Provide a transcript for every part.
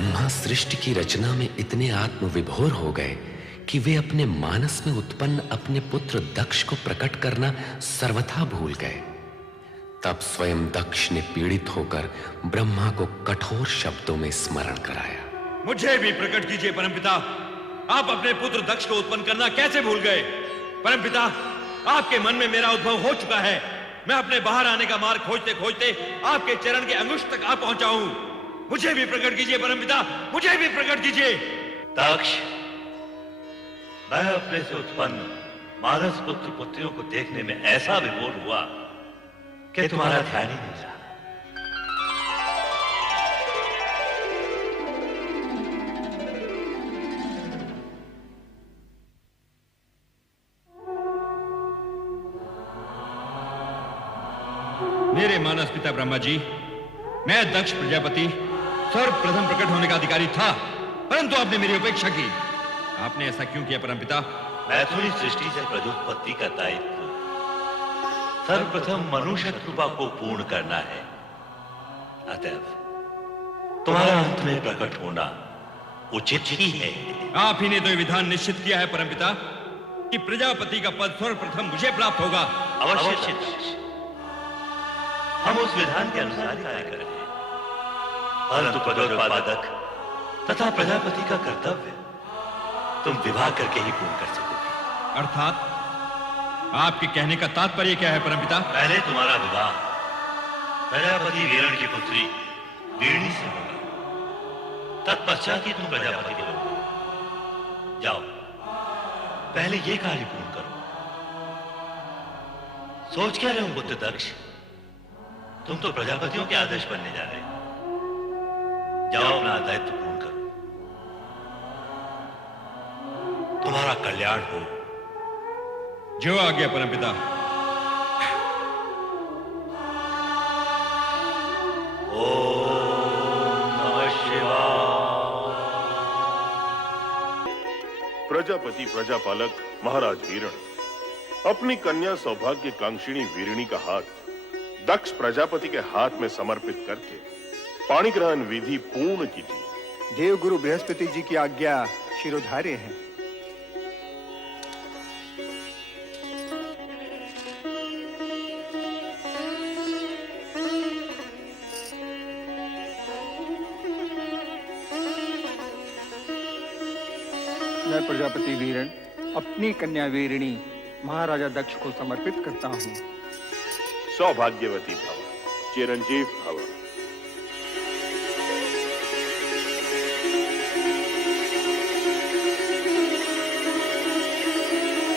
ब्रह्मा सृष्टि की रचना में इतने आत्मविभोर हो गए कि वे अपने मानस में उत्पन्न अपने पुत्र दक्ष को प्रकट करना सर्वथा भूल गए। तब स्वयं दक्ष ने पीड़ित होकर ब्रह्मा को कठोर शब्दों में स्मरण कराया। मुझे भी प्रकट कीजिए परमपिता, आप अपने पुत्र दक्ष को उत्पन्न करना कैसे भूल गए? परमपिता, आपके मन में मेरा उद्भव हो चुका है। मैं अपने बाहर आने का मार्ग खोजते खोजते आपके चरण के अंगुष्ठ तक आ पहुंचा हूं। मुझे भी प्रकट कीजिए परमपिता, मुझे भी प्रकट कीजिए। दक्ष, मैं अपने से उत्पन्न मानस पुत्र पुत्रियों को देखने में ऐसा विभोर हुआ कि तुम्हारा ध्यान ही नहीं रहा। मेरे मानस पिता ब्रह्मा जी, मैं दक्ष प्रजापति सर्वप्रथम प्रकट होने का अधिकारी था, परंतु आपने मेरी उपेक्षा की। आपने ऐसा क्यों किया परमपिता? मैथुनी सृष्टि से प्रदुत्पत्ति का दायित्व सर्वप्रथम मनुष्य कृपा को पूर्ण करना है। अतएव तुम्हारा अंत में प्रकट होना उचित ही है। आप ही ने तो यह विधान निश्चित किया है परमपिता कि प्रजापति का पद सर्वप्रथम मुझे प्राप्त होगा। अवश्य हम उस विधान के अनुसार ही कार्य करेंगे, परंतु पदोत्पादक तथा प्रजापति का कर्तव्य तुम विवाह करके ही पूर्ण कर सकोगे। अर्थात आपके कहने का तात्पर्य क्या है परमपिता? पहले तुम्हारा विवाह प्रजापति वीरण की पुत्री वीरणी से होगा, तत्पश्चात ही तुम प्रजापति के लोग। जाओ, पहले ये कार्य पूर्ण करो। सोच क्या रहे हो पुत्र दक्ष, तुम तो प्रजापतियों के आदर्श बनने जा रहे हो। जाओ, अपना दायित्व पूर्ण करो, तुम्हारा कल्याण हो। जो आ गया परमपिता। ओम नमः शिवाय। प्रजापति प्रजापालक महाराज वीरण अपनी कन्या सौभाग्य कांक्षिणी वीरिणी का हाथ दक्ष प्रजापति के हाथ में समर्पित करके पाणी ग्रहण विधि पूर्ण कीजिए। देवगुरु बृहस्पति जी की आज्ञा शिरोधार्य है। मैं प्रजापति वीरण अपनी कन्या वीरिणी महाराजा दक्ष को समर्पित करता हूँ। सौभाग्यवती भव, चिरंजीव भव।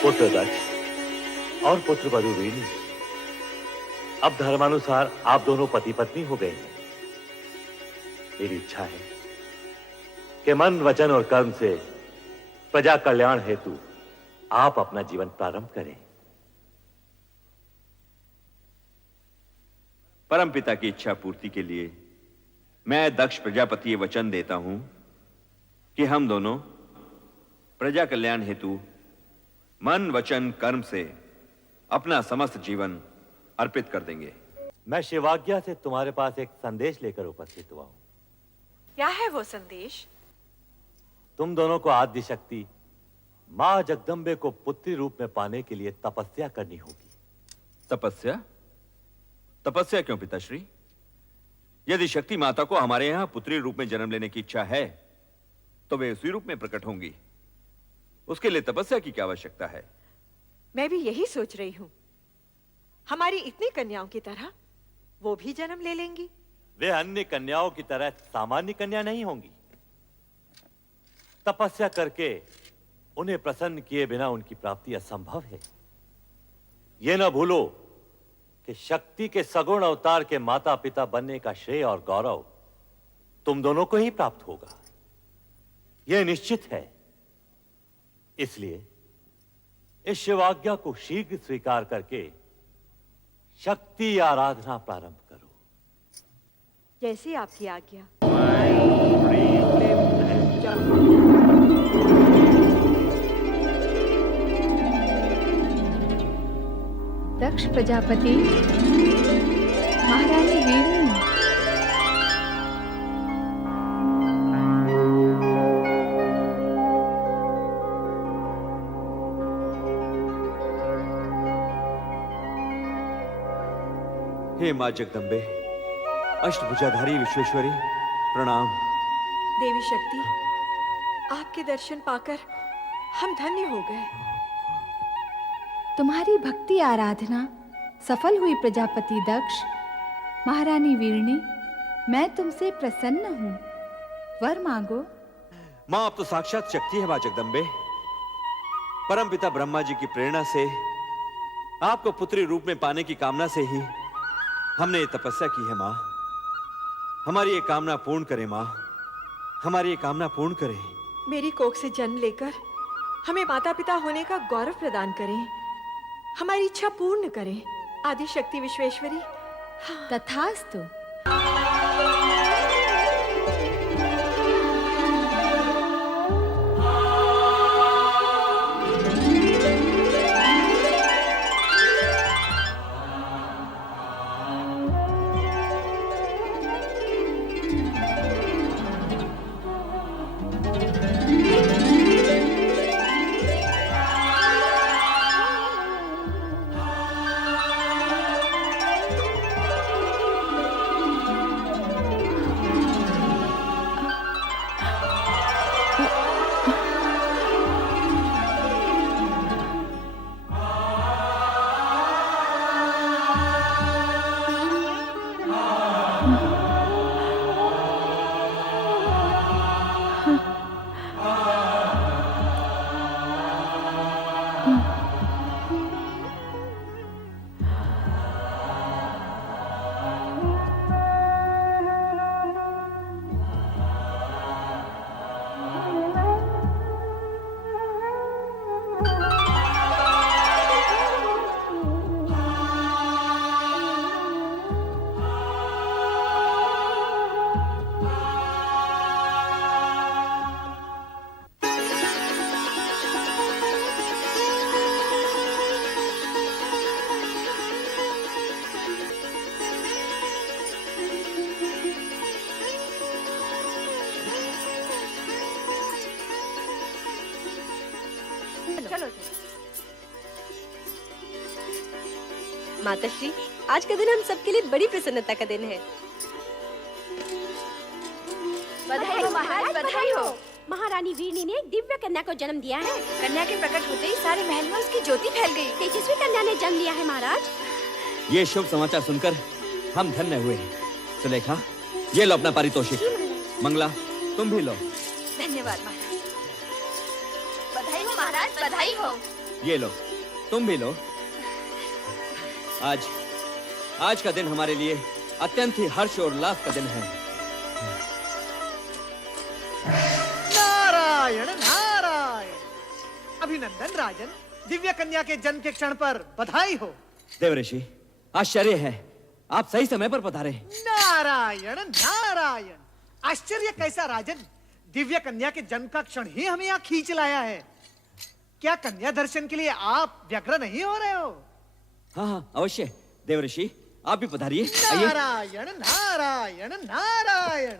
पुत्र दक्ष और पुत्र वधु वीरणी, अब धर्मानुसार आप दोनों पति पत्नी हो गए हैं। मेरी इच्छा है कि मन, वचन और कर्म से प्रजा कल्याण हेतु आप अपना जीवन प्रारंभ करें। परमपिता की इच्छा पूर्ति के लिए मैं दक्ष प्रजापति ये वचन देता हूं कि हम दोनों प्रजा कल्याण हेतु मन, वचन, कर्म से अपना समस्त जीवन अर्पित कर देंगे। मैं शिवाज्ञा से तुम्हारे पास एक संदेश लेकर उपस्थित हुआ हूं। क्या है वो संदेश? तुम दोनों को आद्य शक्ति मां जगदंबे को पुत्री रूप में पाने के लिए तपस्या करनी होगी। तपस्या? तपस्या क्यों पिताश्री? यदि शक्ति माता को हमारे यहां पुत्री रूप में जन्म लेने की इच्छा है तो वे उसी रूप में प्रकट होंगी। उसके लिए तपस्या की क्या आवश्यकता है? मैं भी यही सोच रही हूं। हमारी इतनी कन्याओं की तरह वो भी जन्म ले लेंगी। वे अन्य कन्याओं की तरह सामान्य कन्या नहीं होंगी। तपस्या करके उन्हें प्रसन्न किए बिना उनकी प्राप्ति असंभव है। यह न भूलो कि शक्ति के सगुण अवतार के माता पिता बनने का श्रेय और गौरव तुम दोनों को ही प्राप्त होगा, यह निश्चित है। इसलिए इस शिवाज्ञा को शीघ्र स्वीकार करके शक्ति आराधना प्रारंभ करो। जैसी आपकी आज्ञा। दक्ष प्रजापति महारानी वीरणी। हे मां जगदम्बे, अष्टभुजाधारी विश्वेश्वरी, प्रणाम। देवी शक्ति, आपके दर्शन पाकर हम धन्य हो गए। तुम्हारी भक्ति आराधना सफल हुई प्रजापति दक्ष। महारानी वीरणी, मैं तुमसे प्रसन्न हूँ। वर मांगो। मां, आप तो साक्षात शक्ति है मां जगदम्बे। परमपिता ब्रह्मा जी की प्रेरणा से, आपको पुत्री रूप में पाने की कामना से ही हमने ये तपस्या की है मां। हमारी ये कामना पूर्ण करें मां, हमारी ये कामना पूर्ण करें। मेरी कोख से जन्म लेकर हमें माता पिता होने का गौरव प्रदान करें, हमारी इच्छा पूर्ण करें। आदि शक्ति विश्वेश्वरी। तथास्तु। माताश्री, आज का दिन हम सबके लिए बड़ी प्रसन्नता का दिन है। बधाई हो महाराज, बधाई हो। महारानी वीरनी ने एक दिव्य कन्या को जन्म दिया है। कन्या के प्रकट होते ही सारे महल में उसकी ज्योति फैल गई। तेजस्वी कन्या ने जन्म लिया है महाराज। ये शुभ समाचार सुनकर हम धन्य हुए। सुलेखा, ये लो अपना पारितोषिक। मंगला, तुम भी लो। धन्यवाद महाराज। बधाई हो महाराज, बधाई हो। ये लो, तुम भी लो। आज का दिन हमारे लिए अत्यंत ही हर्ष और उल्लास का दिन है। नारायण नारायण। अभिनंदन राजन, दिव्य कन्या के जन्म के क्षण पर बधाई हो। देवऋषि, आश्चर्य है, आप सही समय पर पधारे। नारायण नारायण। आश्चर्य कैसा राजन, दिव्य कन्या के जन्म का क्षण ही हमें यहाँ खींच लाया है। क्या कन्या दर्शन के लिए आप व्यग्र नहीं हो रहे हो? हाँ, अवश्य। देवऋषि, आप भी पधारिए। आइए। नारायण नारायण नारायण।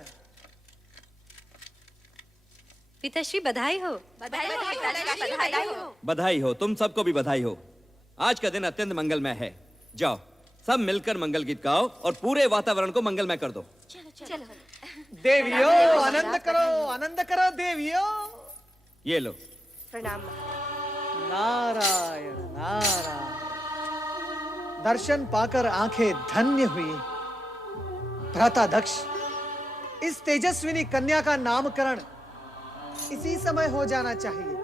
पिताश्री, बधाई हो। बधाई हो पिताश्री, बधाई हो। बधाई हो, तुम सबको भी बधाई हो। आज का दिन अत्यंत मंगलमय है। जाओ, सब मिलकर मंगल गीत गाओ और पूरे वातावरण को मंगलमय कर दो। चलो। देवियो, आनंद करो देवियो। ये लो। प्रणाम। नारायण नारायण। दर्शन पाकर आंखें धन्य हुई। भ्राता दक्ष, इस तेजस्विनी कन्या का नामकरण इसी समय हो जाना चाहिए।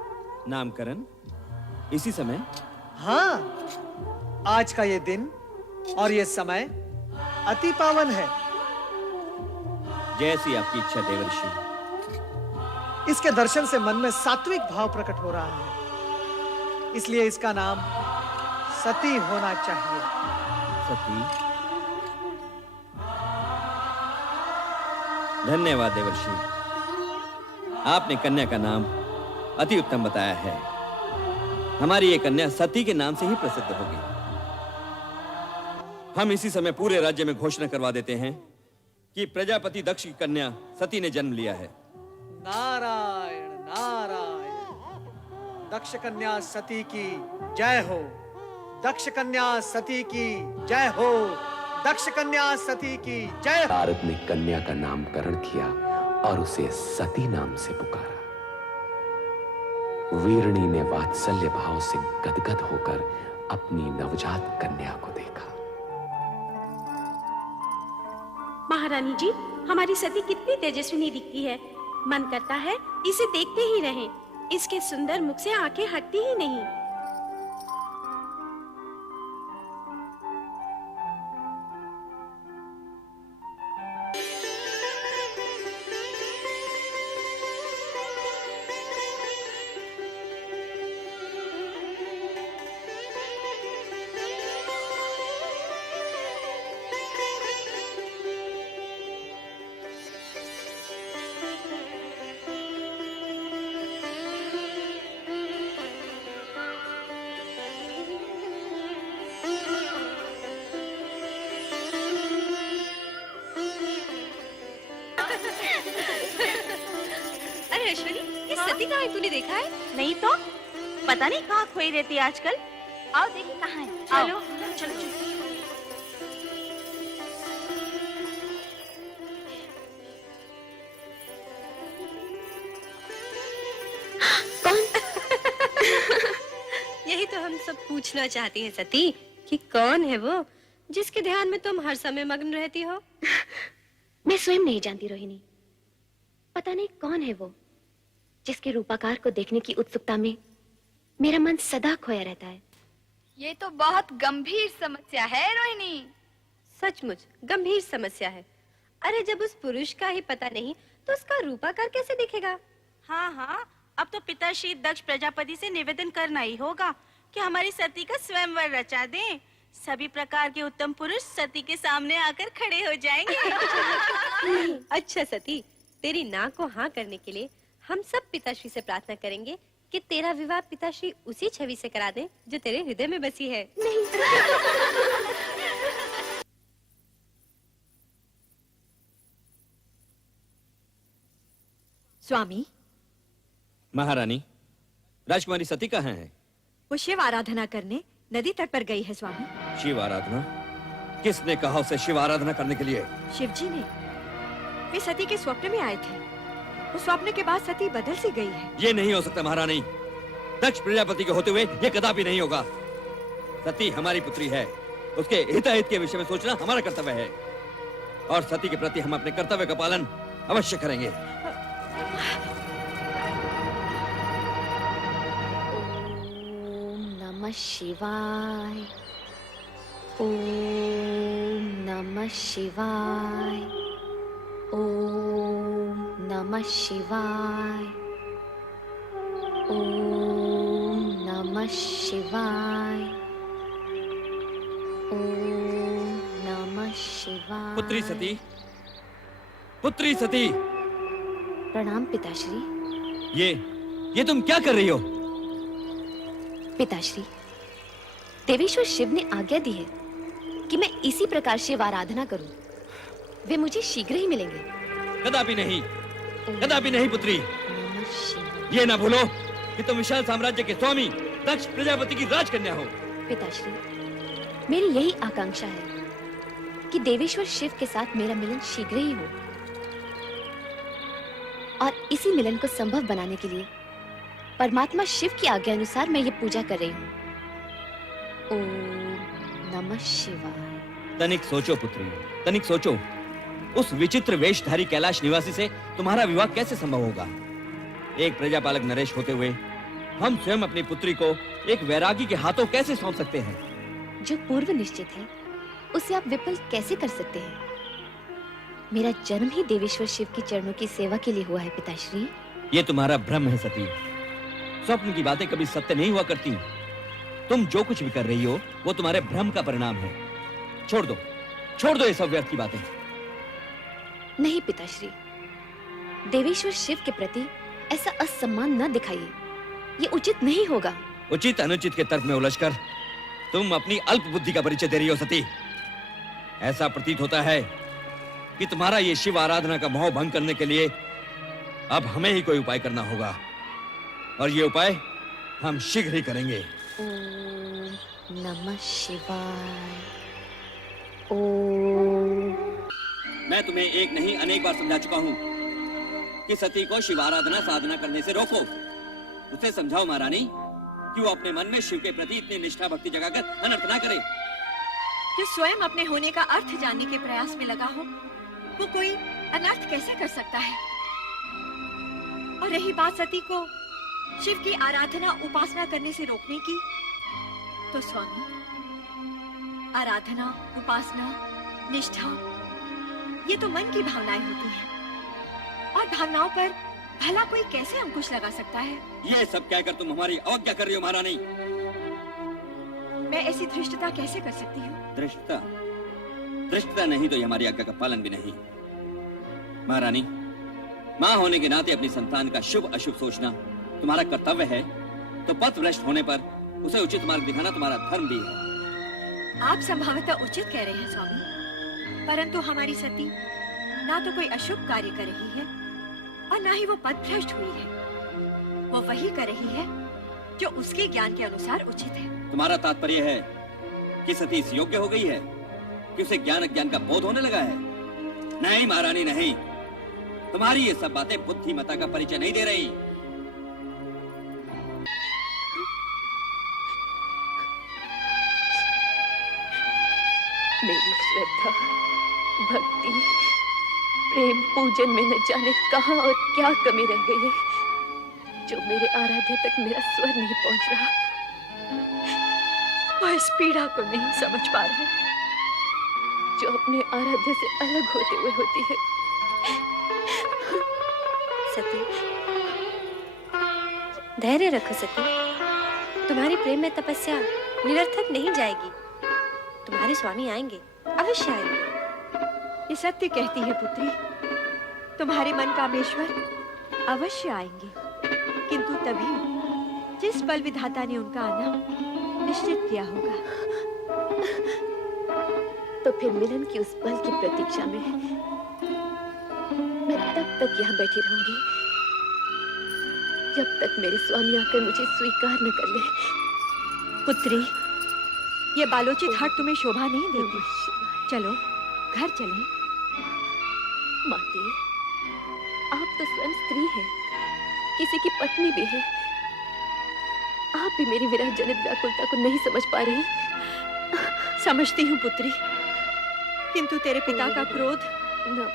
नामकरण इसी समय? हाँ, आज का ये दिन और ये समय अति पावन है। जैसी आपकी इच्छा देवर्षि। इसके दर्शन से मन में सात्विक भाव प्रकट हो रहा है, इसलिए इसका नाम सती होना चाहिए। सती? धन्यवाद देवर्षि, आपने कन्या का नाम अति उत्तम बताया है। हमारी ये कन्या सती के नाम से ही प्रसिद्ध होगी। हम इसी समय पूरे राज्य में घोषणा करवा देते हैं कि प्रजापति दक्ष की कन्या सती ने जन्म लिया है। नारायण नारायण। दक्ष कन्या सती की जय हो। दक्ष कन्या सती की जय हो। दक्ष कन्या सती की जय। नारद ने कन्या का नामकरण किया और उसे सती नाम से पुकारा। वीरणी ने वात्सल्य भाव से गदगद होकर अपनी नवजात कन्या को देखा। महारानी जी, हमारी सती कितनी तेजस्विनी दिखती है। मन करता है इसे देखते ही रहें। इसके सुंदर मुख से आंखें हटती ही नहीं। अरे अश्विनी, ये सती कहाँ है? तूने देखा है? नहीं तो पता नहीं कहाँ खोई रहती है आजकल। आओ देखिए कहाँ है। चलो चलो चलो। यही तो हम सब पूछना चाहती है सती कि कौन है वो जिसके ध्यान में तुम हर समय मग्न रहती हो। मैं स्वयं नहीं जानती रोहिणी। पता नहीं कौन है वो जिसके रूपाकार को देखने की उत्सुकता में मेरा मन सदा खोया रहता है। ये तो बहुत गंभीर समस्या है रोहिणी। सचमुच गंभीर समस्या है। अरे जब उस पुरुष का ही पता नहीं तो उसका रूपाकार कैसे दिखेगा? हाँ हाँ, अब तो पिताश्री दक्ष प्रजापति से निवेदन करना ही होगा कि हमारी सती का स्वयंवर रचा दें। सभी प्रकार के उत्तम पुरुष सती के सामने आकर खड़े हो जाएंगे। अच्छा सती, तेरी नाक को हाँ करने के लिए हम सब पिताश्री से प्रार्थना करेंगे कि तेरा विवाह पिताश्री उसी छवि से करा दें जो तेरे हृदय में बसी है। स्वामी, महारानी, राजकुमारी सती कहाँ है? वो शिव आराधना करने नदी तट पर गई है स्वामी। शिव आराधना? किसने कहा उसे शिव आराधना करने के लिए? शिव जी ने। वे सती के स्वप्न में आए थे। उस स्वप्न के बाद सती बदल सी गई है। ये नहीं हो सकता महारानी। दक्ष प्रजापति के होते हुए ये कदापि नहीं होगा। सती हमारी पुत्री है। उसके हिताहित के विषय में सोचना हमारा कर्तव्य है और सती के प्रति हम अपने कर्तव्य का पालन अवश्य करेंगे। ओम नमः शिवाय। ओम नमः शिवाय। ओम नमः शिवाय। ओम नमः शिवाय। ओम नमः शिवाय। पुत्री सती, पुत्री सती। प्रणाम पिताश्री। ये तुम क्या कर रही हो? पिताश्री, देवेश्वर शिव ने आज्ञा दी है कि मैं इसी प्रकार शिव आराधना करूं। वे मुझे शीघ्र ही मिलेंगे। कदापि नहीं, कदापि नहीं पुत्री। नमः शिवाय। ये ना भूलो कि तुम विशाल साम्राज्य के स्वामी दक्ष प्रजापति की राजकन्या हो। पिताश्री, मेरी यही आकांक्षा है कि देवेश्वर शिव के साथ मेरा मिलन शीघ्र ही हो और इसी मिलन को संभव बनाने के लिए परमात्मा शिव की आज्ञा अनुसार मैं ये पूजा कर रही हूँ। ओम नमः शिवाय। तनिक सोचो पुत्री, तनिक सोचो। उस विचित्र वेशधारी कैलाश निवासी से तुम्हारा विवाह कैसे संभव होगा? एक प्रजापालक नरेश होते हुए हम स्वयं अपनी पुत्री को एक वैरागी के हाथों कैसे सौंप सकते हैं? जो पूर्व निश्चित है उसे आप विफल कैसे कर सकते हैं? मेरा जन्म ही देवेश्वर शिव के चरणों की सेवा के लिए हुआ है पिताश्री। ये तुम्हारा भ्रम है सती। स्वप्न की बातें कभी सत्य नहीं हुआ करती। तुम जो कुछ भी कर रही हो वो तुम्हारे भ्रम का परिणाम है। छोड़ दो ये सब व्यर्थ की बातें। नहीं पिताश्री, देवेश्वर शिव के प्रति ऐसा असम्मान न दिखाइए। ये उचित नहीं होगा। उचित अनुचित के तर्क में उलझकर तुम अपनी अल्प बुद्धि का परिचय दे रही हो सती। ऐसा प्रतीत होता है कि तुम्हारा ये शिव आराधना का मोह भंग करने के लिए अब हमें ही कोई उपाय करना होगा और ये उपाय हम शीघ्र ही करेंगे। ओम नमः शिवाय। मैं तुम्हें एक नहीं अनेक बार समझा चुका हूँ कि सती को शिवाराधना साधना करने से रोको। उसे समझाओ महारानी कि वो अपने मन में शिव के प्रति इतनी निष्ठा भक्ति जगाकर अनर्थ ना करे। जो स्वयं अपने होने का अर्थ जानने के प्रयास में लगा हो, वो कोई अनर्थ कैसे कर सकता है? और रही बात सती को शिव की आराधना उपासना करने से रोकने की, तो स्वामी, आराधना, उपासना, निष्ठा, ये तो मन की भावनाएं होती हैं, और भावनाओं पर भला कोई कैसे अंकुश लगा सकता है? ये सब कहकर तुम हमारी अवज्ञा कर रही हो महारानी। मैं ऐसी धृष्टता कैसे कर सकती हूँ? धृष्टता नहीं तो ये हमारी आज्ञा का पालन भी नहीं। महारानी, माँ होने के नाते अपनी संतान का शुभ अशुभ सोचना तुम्हारा कर्तव्य है, तो पथभ्रष्ट होने पर उसे उचित मार्ग दिखाना तुम्हारा धर्म भी है। आप संभवतः उचित कह रहे हैं स्वामी, परंतु हमारी सती ना तो कोई अशुभ कार्य कर रही है और ना ही वो पथभ्रष्ट हुई है। वो वही कर रही है जो उसके ज्ञान के अनुसार उचित है। तुम्हारा तात्पर्य है कि सती इस योग्य हो गई है कि उसे ज्ञान अज्ञान का बोध होने लगा है? नहीं महारानी नहीं, तुम्हारी ये सब बातें बुद्धिमता का परिचय नहीं दे रही। मेरी श्रद्धा, भक्ति, प्रेम, पूजन में न जाने कहां और क्या कमी रह गई है, जो मेरे आराध्य तक मेरा स्वर नहीं पहुंच रहा। वह इस पीड़ा को नहीं समझ पा रहा जो अपने आराध्य से अलग होते हुए होती है। सती, धैर्य रखो सती। तुम्हारी प्रेम में तपस्या निरर्थक नहीं जाएगी। तुम्हारे स्वामी आएंगे, अवश्य आएंगे। ये सत्य कहती है पुत्री, तुम्हारे मन कामेश्वर अवश्य आएंगे, किंतु तभी जिस पल विधाता ने उनका आना निश्चित किया होगा। तो फिर मिलन की उस पल की प्रतीक्षा में मैं तब तक यहाँ बैठी रहूंगी जब तक मेरे स्वामी आकर मुझे स्वीकार न कर ले। पुत्री, ये बालोचित हट तुम्हें शोभा नहीं देती। चलो घर चलें। माते, आप तो स्वयं स्त्री हैं, किसी की पत्नी भी है। आप भी मेरी विरह जनित व्याकुलता को नहीं समझ पा रही। समझती हूँ पुत्री, किंतु तेरे पिता का क्रोध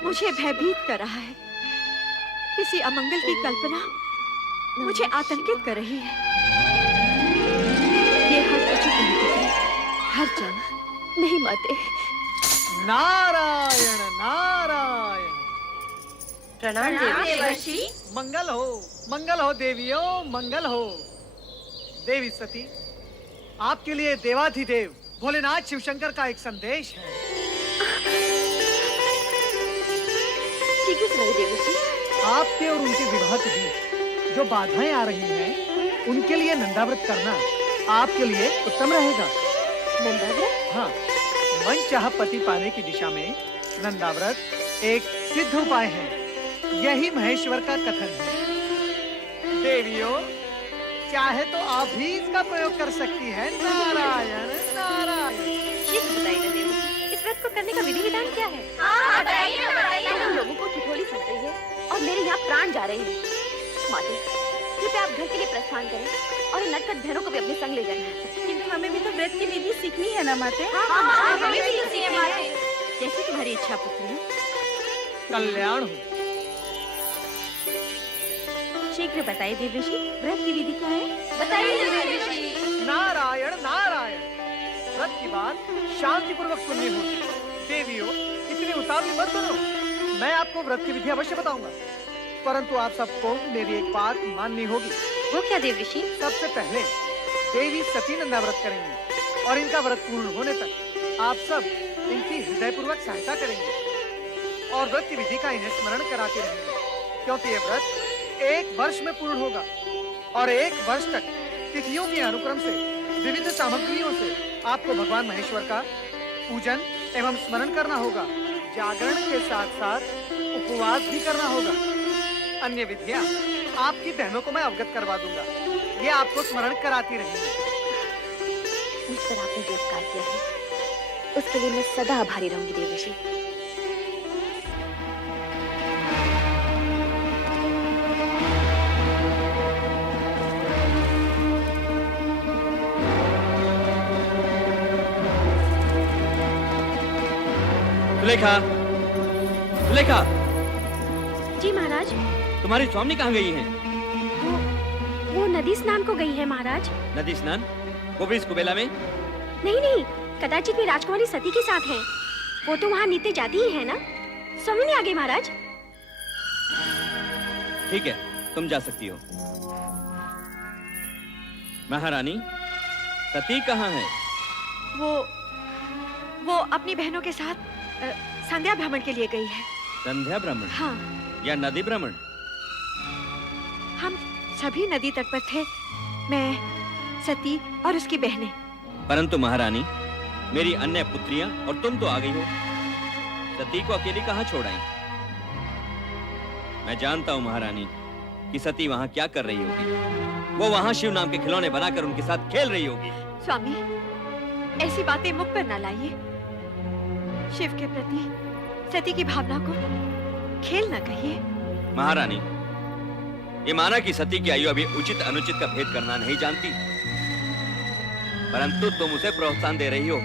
मुझे भयभीत कर रहा है। किसी अमंगल की कल्पना मुझे आतंकित कर रही है। ये हट उचित नहीं पुत्री, घर चल। नहीं माते। नारायण नारायण। प्रणाम देवर्षि। मंगल हो देवियों, मंगल हो। देवी सती, आपके लिए देवाधिदेव भोलेनाथ शिवशंकर का एक संदेश है। शीघ्र सुनाइए देवर्षि। आपके और उनके विवाह के बीच जो बाधाएं आ रही हैं, उनके लिए नंदाव्रत करना आपके लिए उत्तम रहेगा। नंदाव्रत? हाँ, मनचाहा पति पाने की दिशा में नंदाव्रत एक सिद्ध उपाय है। यही महेश्वर का कथन है। देवियों, चाहे तो आप भी इसका प्रयोग कर सकती हैं। नारायण नारायण। शीघ्र बताइए ना देवर्षि, इस व्रत को करने का विधि विधान क्या है? तुम लोगों को ठिठोली सुन रही है और मेरे यहाँ प्राण जा रहे हैं। माते, कृपया आप घर के लिए प्रस्थान करें और इन नटखट बहनों को भी अपने संग ले जाएं। किंतु हमें भी तो व्रत की विधि सीखनी है ना माते? हमें भी तो सीखनी है। जैसी तुम्हारी इच्छा पुत्री। कल्याण हो। शीघ्र बताइए देवर्षि, व्रत की विधि क्या है? बताइए देवर्षि। नारायण नारायण। व्रत की बात शांति पूर्वक सुननी होगी। देवियों, इतनी उतावली मत बनो। मैं आपको व्रत की विधि अवश्य बताऊंगा, परंतु आप सबको मेरी एक बात माननी होगी। वो क्या देवर्षि? सबसे पहले देवी सती नंदाव्रत करेंगी और इनका व्रत पूर्ण होने तक आप सब इनकी हृदयपूर्वक सहायता करेंगे और व्रत की विधि का इन्हें स्मरण कराते रहेंगे, क्योंकि ये व्रत 1 वर्ष में पूर्ण होगा और 1 वर्ष तक तिथियों के अनुक्रम से विविध सामग्रियों से आपको भगवान महेश्वर का पूजन एवं स्मरण करना होगा। जागरण के साथ साथ उपवास भी करना होगा। अन्य विधियां आपकी बहनों को मैं अवगत करवा दूंगा, ये आपको स्मरण कराती रहेंगी। मुझ पर आपने जो उपकार किया है, उसके लिए मैं सदा आभारी रहूंगी देवर्षि। सुलेखा, सुलेखा, जी महाराज। तुम्हारी स्वामी कहाँ गई हैं? वो नदी स्नान को गई है महाराज। नदी स्नान? वो भी इस कुबेला में? नहीं नहीं, कदाचित वे राजकुमारी सती के साथ है। वो तो वहाँ नित्य जाती ही है ना। स्वामी ने आगे महाराज। ठीक है, तुम जा सकती हो। महारानी, सती कहाँ है? वो अपनी बहनों के साथ संध्या भ्रमण के लिए गई है। संध्या भ्रमण? हाँ। या नदी भ्रमण? हम सभी नदी तट पर थे, मैं, सती और उसकी बहनें। परंतु महारानी, मेरी अन्य पुत्रियां और तुम तो आ गई हो। सती को अकेली कहाँ छोड़ आई? मैं जानता हूँ महारानी कि सती वहाँ क्या कर रही होगी। वो वहाँ शिव नाम के खिलौने बनाकर उनके साथ खेल रही होगी। स्वामी, ऐसी बातें मुख पर न लाइए। शिव के प्रति सती की भावना को खेल न कहिए। महारानी, ये माना कि सती की आयु अभी उचित अनुचित का भेद करना नहीं जानती, परंतु तुम उसे प्रोत्साहन दे रही हो।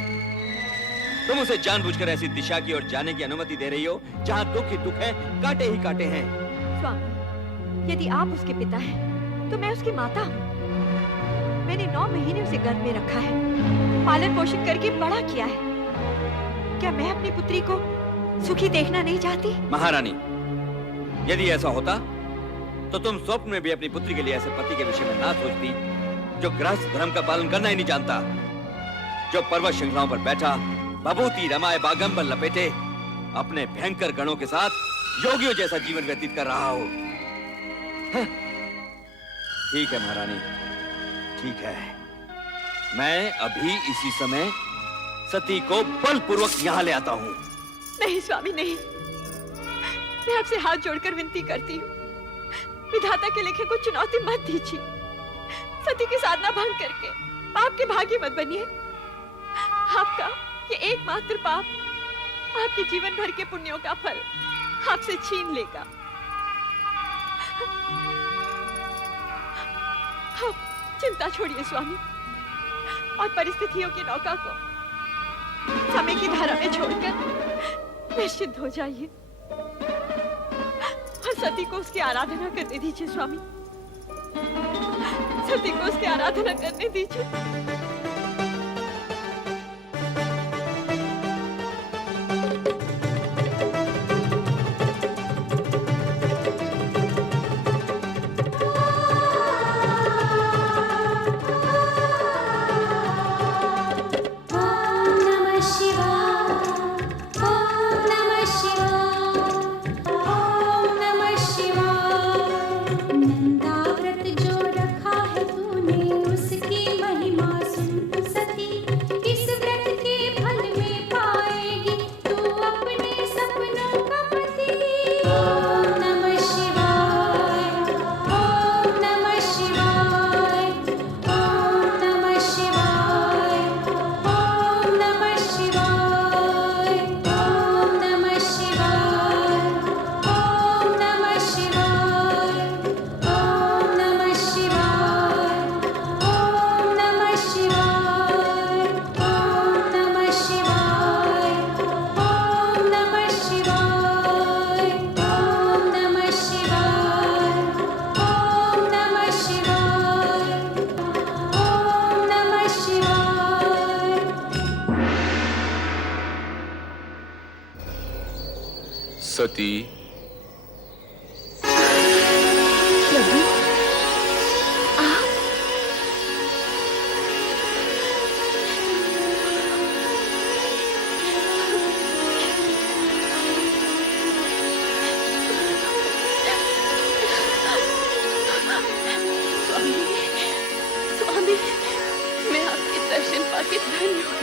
तुम उसे जानबूझकर ऐसी दिशा की ओर जाने की अनुमति दे रही हो जहाँ दुख ही दुख है, कांटे ही कांटे हैं। स्वामी, यदि आप उसके पिता हैं, तो मैं उसकी माता हूँ। मैंने 9 महीने उसे गर्भ में रखा है, पालन पोषण करके बड़ा किया है। क्या मैं अपनी पुत्री को सुखी देखना नहीं चाहती? महारानी, यदि ऐसा होता तो तुम स्वप्न में भी अपनी पुत्री के लिए ऐसे पति के विषय में ना सोचती जो गृहस्थ धर्म का पालन करना ही नहीं जानता, जो पर्वत श्रृंखलाओं पर बैठा भभूति रमाए बागंबर लपेटे अपने भयंकर गणों के साथ योगियों जैसा जीवन व्यतीत कर रहा हो। ठीक है महारानी, ठीक है। मैं अभी इसी समय सती को बलपूर्वक यहाँ ले आता हूँ। नहीं स्वामी, नहीं। मैं आपसे हाथ जोड़कर विनती करती हूँ, विधाता के लिखे को चुनौती मत दीजिए। सती की साधना भंग करके पाप के भागी मत बनिए। आपका ये एकमात्र पाप आपके जीवन भर के पुण्यों का फल आपसे छीन लेगा। आप चिंता छोड़िए स्वामी, और परिस्थितियों की नौका को समय की धारा में छोड़कर निश्चिंत हो जाइए और सती को उसकी आराधना करने दीजिए। स्वामी, सती को उसकी आराधना करने दीजिए। सती, स्वामी, मैं आपके दर्शन पाके धन्य हूँ।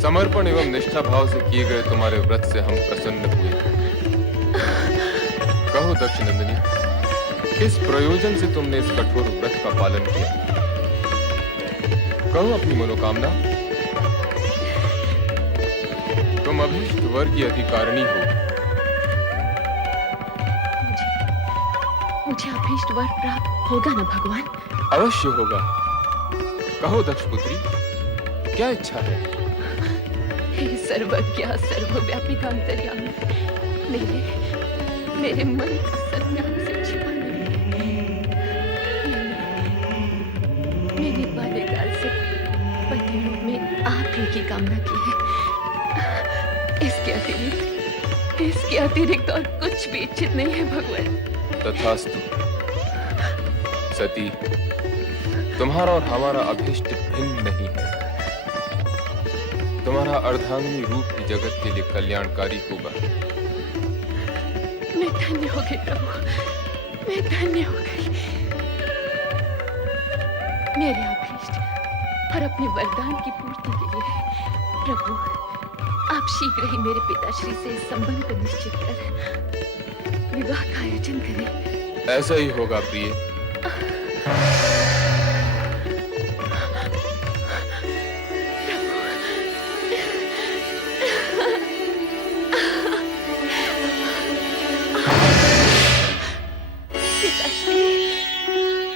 समर्पण एवं निष्ठा भाव से किए गए तुम्हारे व्रत से हम प्रसन्न हुए। कहो दक्ष नंदिनी, किस प्रयोजन से तुमने इस कठोर व्रत का पालन किया? कहो अपनी मनोकामना। तुम अभीष्ट वर की अधिकारिणी हो। मुझे अभीष्ट वर प्राप्त होगा ना भगवान? अवश्य होगा। कहो दक्ष पुत्री, क्या इच्छा है? हे सर्वज्ञ सर्वव्यापी का अंतर्यामी, मेरे मन का सत्य हमसे छिपा नहीं। मैंने बाल्यकाल से पति रूप में आप ही की कामना की है। इसके अतिरिक्त और कुछ भी इच्छित नहीं है भगवान। तथास्तु। सती, तुम्हारा और हमारा अभीष्ट भिन्न नहीं है। तुम्हारा अर्धांगिनी रूप ही जगत के लिए कल्याणकारी होगा। मैं धन्य हो गई प्रभु, मैं धन्य हो गई। मेरे अभीष्ट और अपने वरदान की पूर्ति के लिए प्रभु, आप शीघ्र ही मेरे पिताश्री से इस संबंध को निश्चित कर विवाह का आयोजन करें। ऐसा ही होगा प्रिय।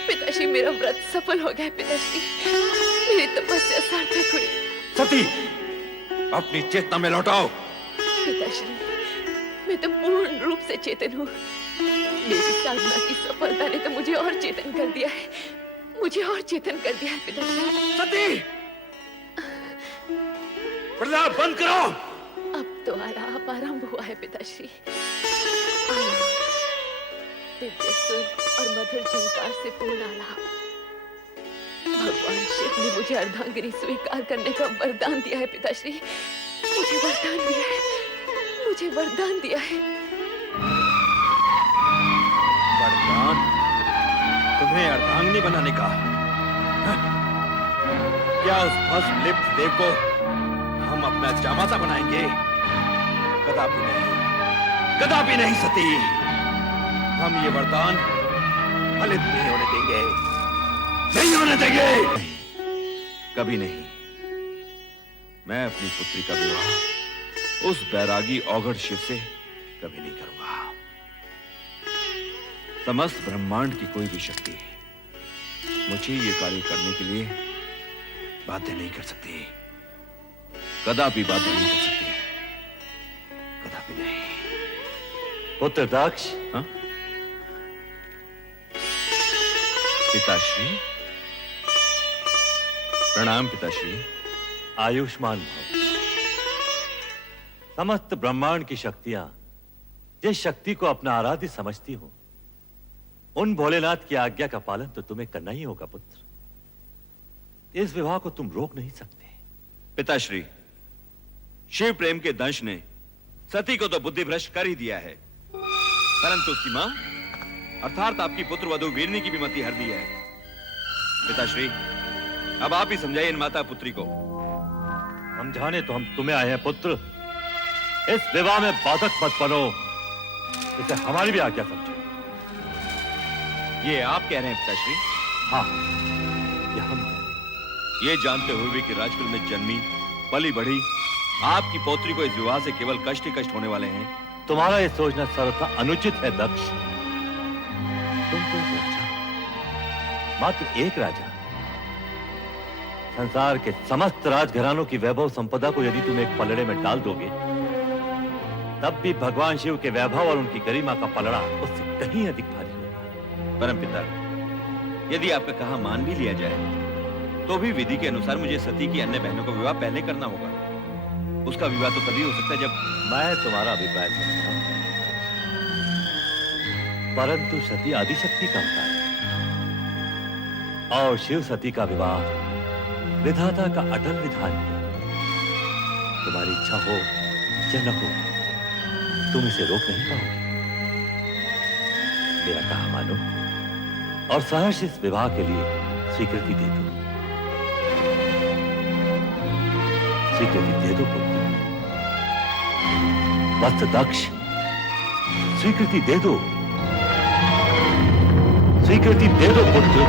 पिताश्री, मेरा व्रत सफल हो गया। पिताश्री, मेरी तपस्या सार्थक हुई। सती, अपनी चेतना में लौटाओ। पिताश्री, मैं तो पूर्ण रूप से चेतन हूँ। मेरी साधना की सफलता ने तो मुझे और चेतन कर दिया है, मुझे और चेतन कर दिया है पिताश्री। सती, प्रलाप बंद करो। अब तो आलाप आरंभ हुआ है पिताश्री। आलाप, दिव्य सुर और मधुर झंकार से पूर्ण आलाप। भगवान शिव ने मुझे अर्धांगिनी स्वीकार करने का वरदान दिया है पिताश्री। मुझे वरदान दिया है, मुझे वरदान दिया है। वरदान? तुम्हें अर्धांगिनी बनाने का? क्या उस भस्म लिप्त देव को हम अपना जामाता बनाएंगे? कदापि नहीं, कदापि नहीं सती। हम ये वरदान फलित नहीं होने देंगे, नहीं होने देंगे, कभी नहीं। मैं अपनी पुत्री का विवाह उस बैरागी औघड़ शिव से कभी नहीं करूंगा। समस्त ब्रह्मांड की कोई भी शक्ति मुझे ये कार्य करने के लिए बाध्य नहीं कर सकती, कदापि बाध्य नहीं कर सकती, कदापि नहीं। पुत्र दक्ष। हाँ? पिताश्री, प्रणाम पिताश्री। आयुष्मान भव। समस्त ब्रह्मांड की शक्तियां जिस शक्ति को अपना आराध्य समझती हो, उन भोलेनाथ की आज्ञा का पालन तो तुम्हें करना ही होगा पुत्र। इस विवाह को तुम रोक नहीं सकते। पिताश्री, शिव प्रेम के दंश ने सती को तो बुद्धि भ्रष्ट कर ही दिया है, परंतु उसकी मां अर्थात आपकी पुत्र वधु वीरनी की भी मति हर दी है। पिताश्री, अब आप ही समझाइए इन माता पुत्री को। समझाने तो हम तुम्हें आए हैं पुत्र। इस विवाह में बाधक मत बनो, इसे हमारी भी आज्ञा समझो। ये आप कह रहे हैं पिताश्री? हाँ, ये हम कह रहे हैं। ये जानते हुए भी कि राजकुल में जन्मी पली बढ़ी आपकी पौत्री को इस विवाह से केवल कष्ट ही कष्ट होने वाले हैं। तुम्हारा ये सोचना सर्वथा अनुचित है दक्ष। तुम तो एक राजा, मात्र एक राजा। संसार के समस्त राजघरानों की वैभव संपदा को यदि तुम एक पलड़े में डाल दोगे, तब भी भगवान शिव के वैभव और उनकी गरिमा का पलड़ा उससे कहीं अधिक भारी होगा। परमपिता, यदि आपका कहा मान भी लिया जाए तो भी विधि के अनुसार मुझे सती की अन्य बहनों का विवाह पहले करना होगा। उसका विवाह तो तभी हो सकता है जब मैं तुम्हारा अभिप्राय समझता हूं, परंतु सती आदिशक्ति का अवतार है और शिव सती का विवाह विधाता का अटल विधान है। तुम्हारी इच्छा हो या न हो, तुम इसे रोक नहीं पाओगे। मेरा कहा मानो और सहर्ष इस विवाह के लिए स्वीकृति दे दो। स्वीकृति दे दो पुत्र। वत्स दक्ष, स्वीकृति दे दो। स्वीकृति दे दो पुत्र।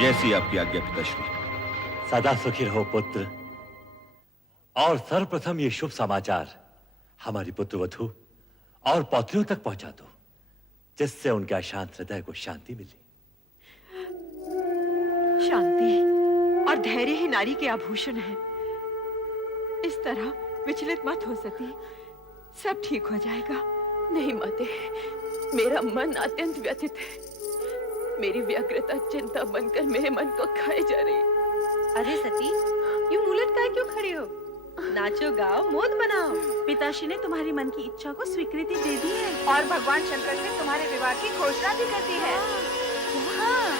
जैसी आपकी आज्ञा पिताश्री। सदा सुखी रहो पुत्र। और सर्वप्रथम ये शुभ समाचार हमारी पुत्रवधू और पौत्रियों तक पहुंचा दो, जिससे उनके अशांत हृदय को शांति मिले। शांति और धैर्य ही नारी के आभूषण है। इस तरह विचलित मत हो सती, सब ठीक हो जाएगा। नहीं माते, मेरा मन अत्यंत व्यथित है। मेरी व्यग्रता चिंता बनकर मेरे मन को खाए जा रही। अरे सती, यूं मुंह लटकाए क्यों खड़े हो? नाचो गाओ, मोद बनाओ। पिताश्री ने तुम्हारी मन की इच्छा को स्वीकृति दे दी है और भगवान शंकर से तुम्हारे विवाह की घोषणा भी कर दी है। हाँ।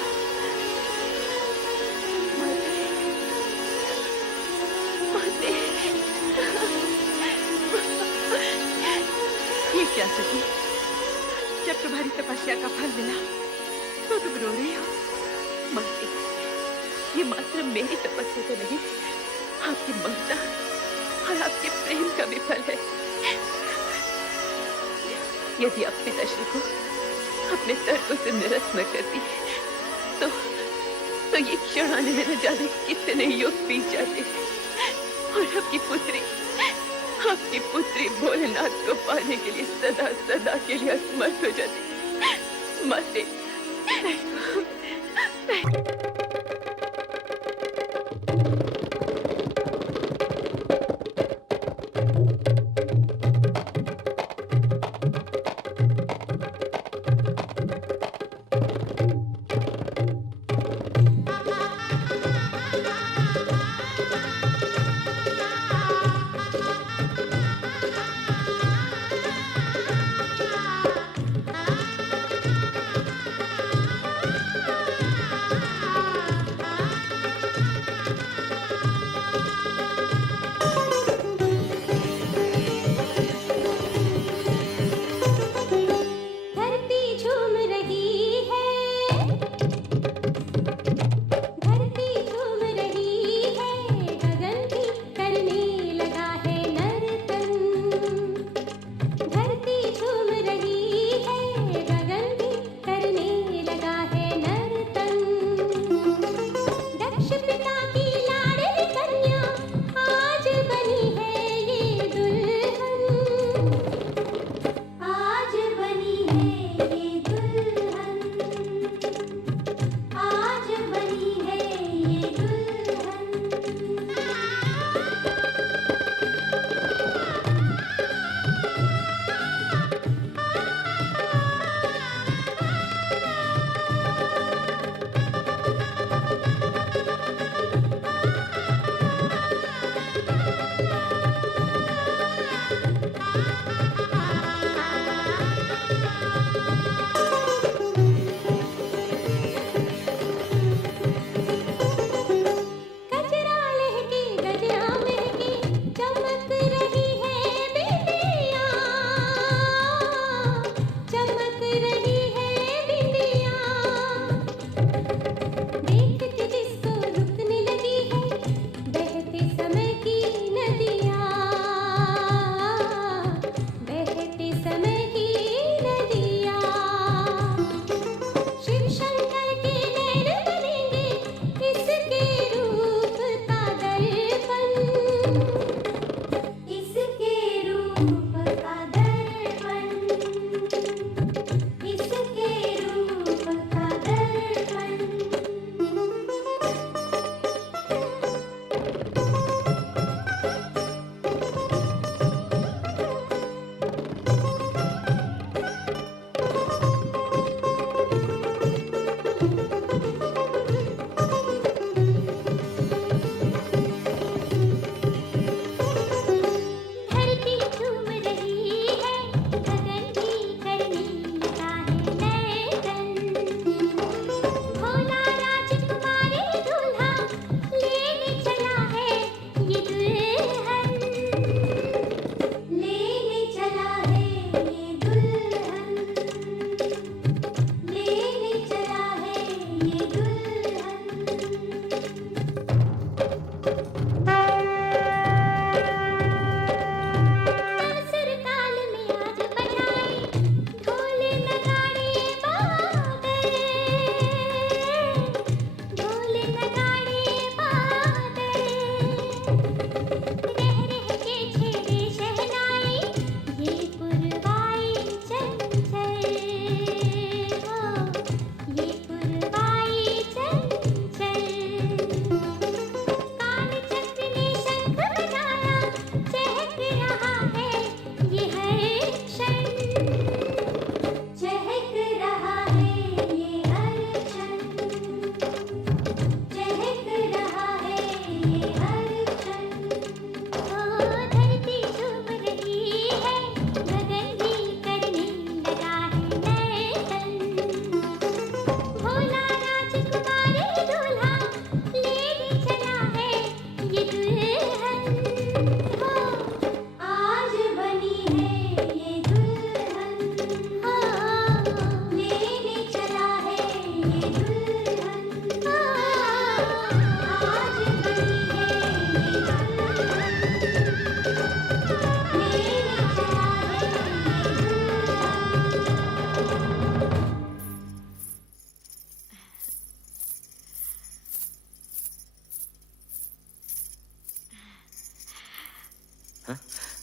ये क्या सती, जब तुम्हारी तपस्या का फल मिला तो तुम रो रही हो? माते, ये मात्र मेरी तपस्या तो नहीं, आपकी ममता और आपके प्रेम का भी फल है। यदि आप पिताश्री को अपने तर्कों से निरस्त न करती तो ये क्षण आने में न जाने कितने युग बीत जाते और आपकी पुत्री भोलेनाथ को पाने के लिए सदा सदा के लिए असमर्थ हो जाती। माते,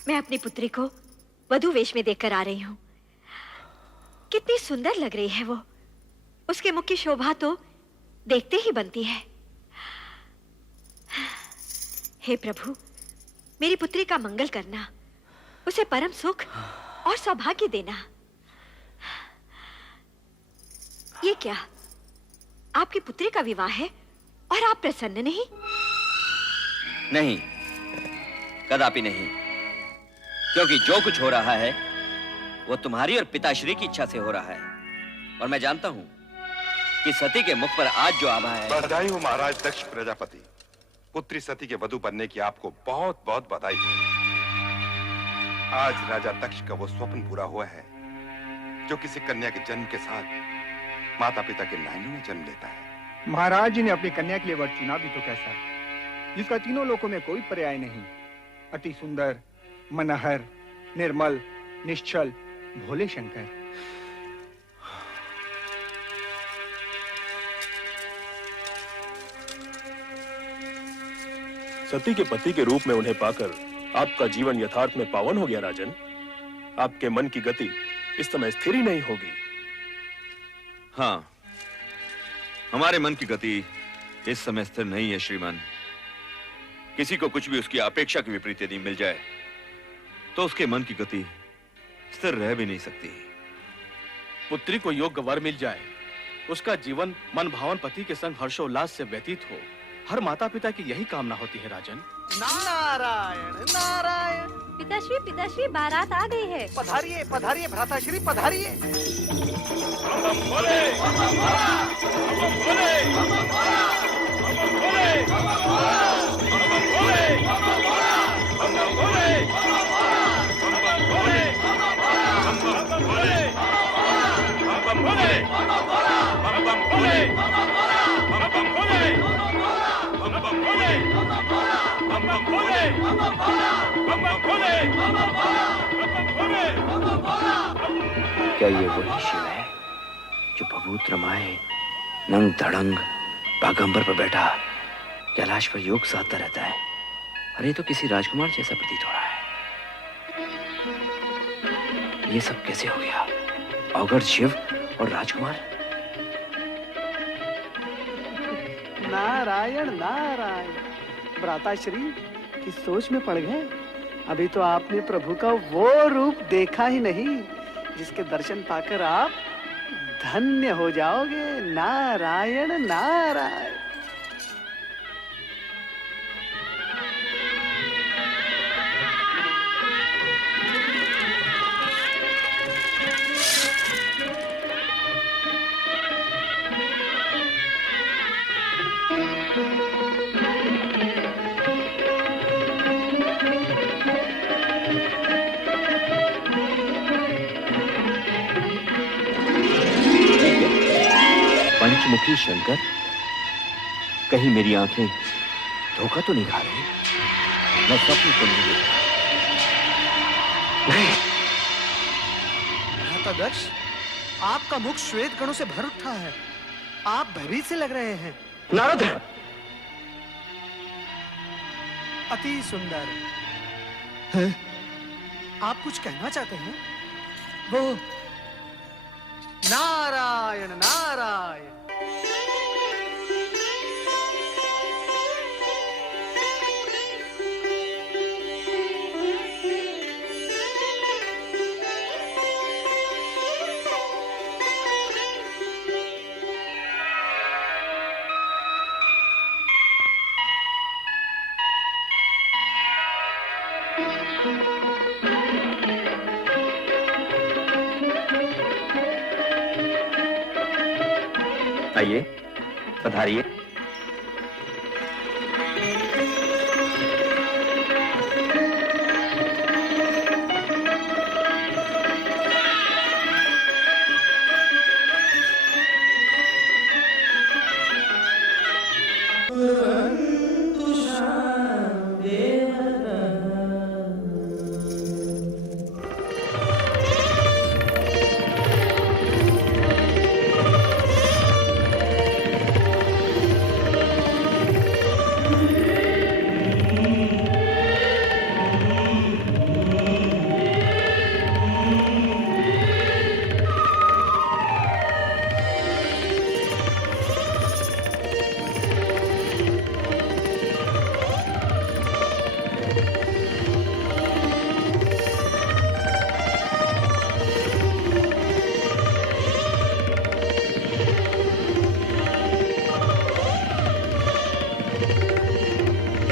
मैं अपनी पुत्री को वधू वेश में देखकर आ रही हूँ। कितनी सुंदर लग रही है वो। उसके मुख की शोभा तो देखते ही बनती है। हे प्रभु, मेरी पुत्री का मंगल करना, उसे परम सुख और सौभाग्य देना। ये क्या, आपकी पुत्री का विवाह है और आप प्रसन्न नहीं? नहीं, कदापि नहीं, क्योंकि जो कुछ हो रहा है वो तुम्हारी और पिताश्री की इच्छा से हो रहा है। और मैं जानता हूं कि सती के मुख पर आज जो आभा है। बधाई हो महाराज दक्ष प्रजापति। पुत्री सती के वधू बनने की आपको बहुत बहुत बधाई हो। आज राजा दक्ष का वो स्वप्न पूरा हुआ है जो किसी कन्या के जन्म के साथ माता पिता के नयनों में जन्म लेता है। महाराज जी ने अपनी कन्या के लिए वर चुना भी तो कैसा, जिसका तीनों लोकों में कोई पर्याय नहीं। अति सुंदर, मनहर, निर्मल, निश्चल, भोले शंकर। सती के पति के रूप में उन्हें पाकर आपका जीवन यथार्थ में पावन हो गया राजन। आपके मन की गति इस समय स्थिर ही नहीं होगी। हाँ, हमारे मन की गति इस समय स्थिर नहीं है श्रीमान। किसी को कुछ भी उसकी अपेक्षा के विपरीत यदि मिल जाए तो उसके मन की गति स्थिर रह भी नहीं सकती। पुत्री को योग्य वर मिल जाए, उसका जीवन मन भावन पति के संग हर्षोल्लास से व्यतीत हो, हर माता पिता की यही कामना होती है राजन। नारायण नारायण। पिताश्री पिताश्री, बारात आ गई है। पधारिए पधारिए भ्राताश्री, पधारिए। क्या ये वही शिव है जो भभूत रमाए नंग धड़ंग बागंबर पर बैठा कैलाश पर योग साधता रहता है? अरे तो किसी राजकुमार जैसा प्रतीत हो रहा है। ये सब कैसे हो गया? अवगढ़ शिव और राजकुमार। नारायण नारायण। भ्राताश्री किस सोच में पड़ गए? अभी तो आपने प्रभु का वो रूप देखा ही नहीं जिसके दर्शन पाकर आप धन्य हो जाओगे। नारायण नारायण। पंचमुखी शंकर, कहीं मेरी आंखें धोखा तो नहीं खा रही? मैं स्वप्न तो नहीं देख रहा? भ्राता दक्ष, आपका मुख श्वेत कणों से भर उठा है। आप भयभीत से लग रहे हैं। नारद, अति सुंदर है। आप कुछ कहना चाहते हैं? वो नारायण नारायण। आइए, पधारिए।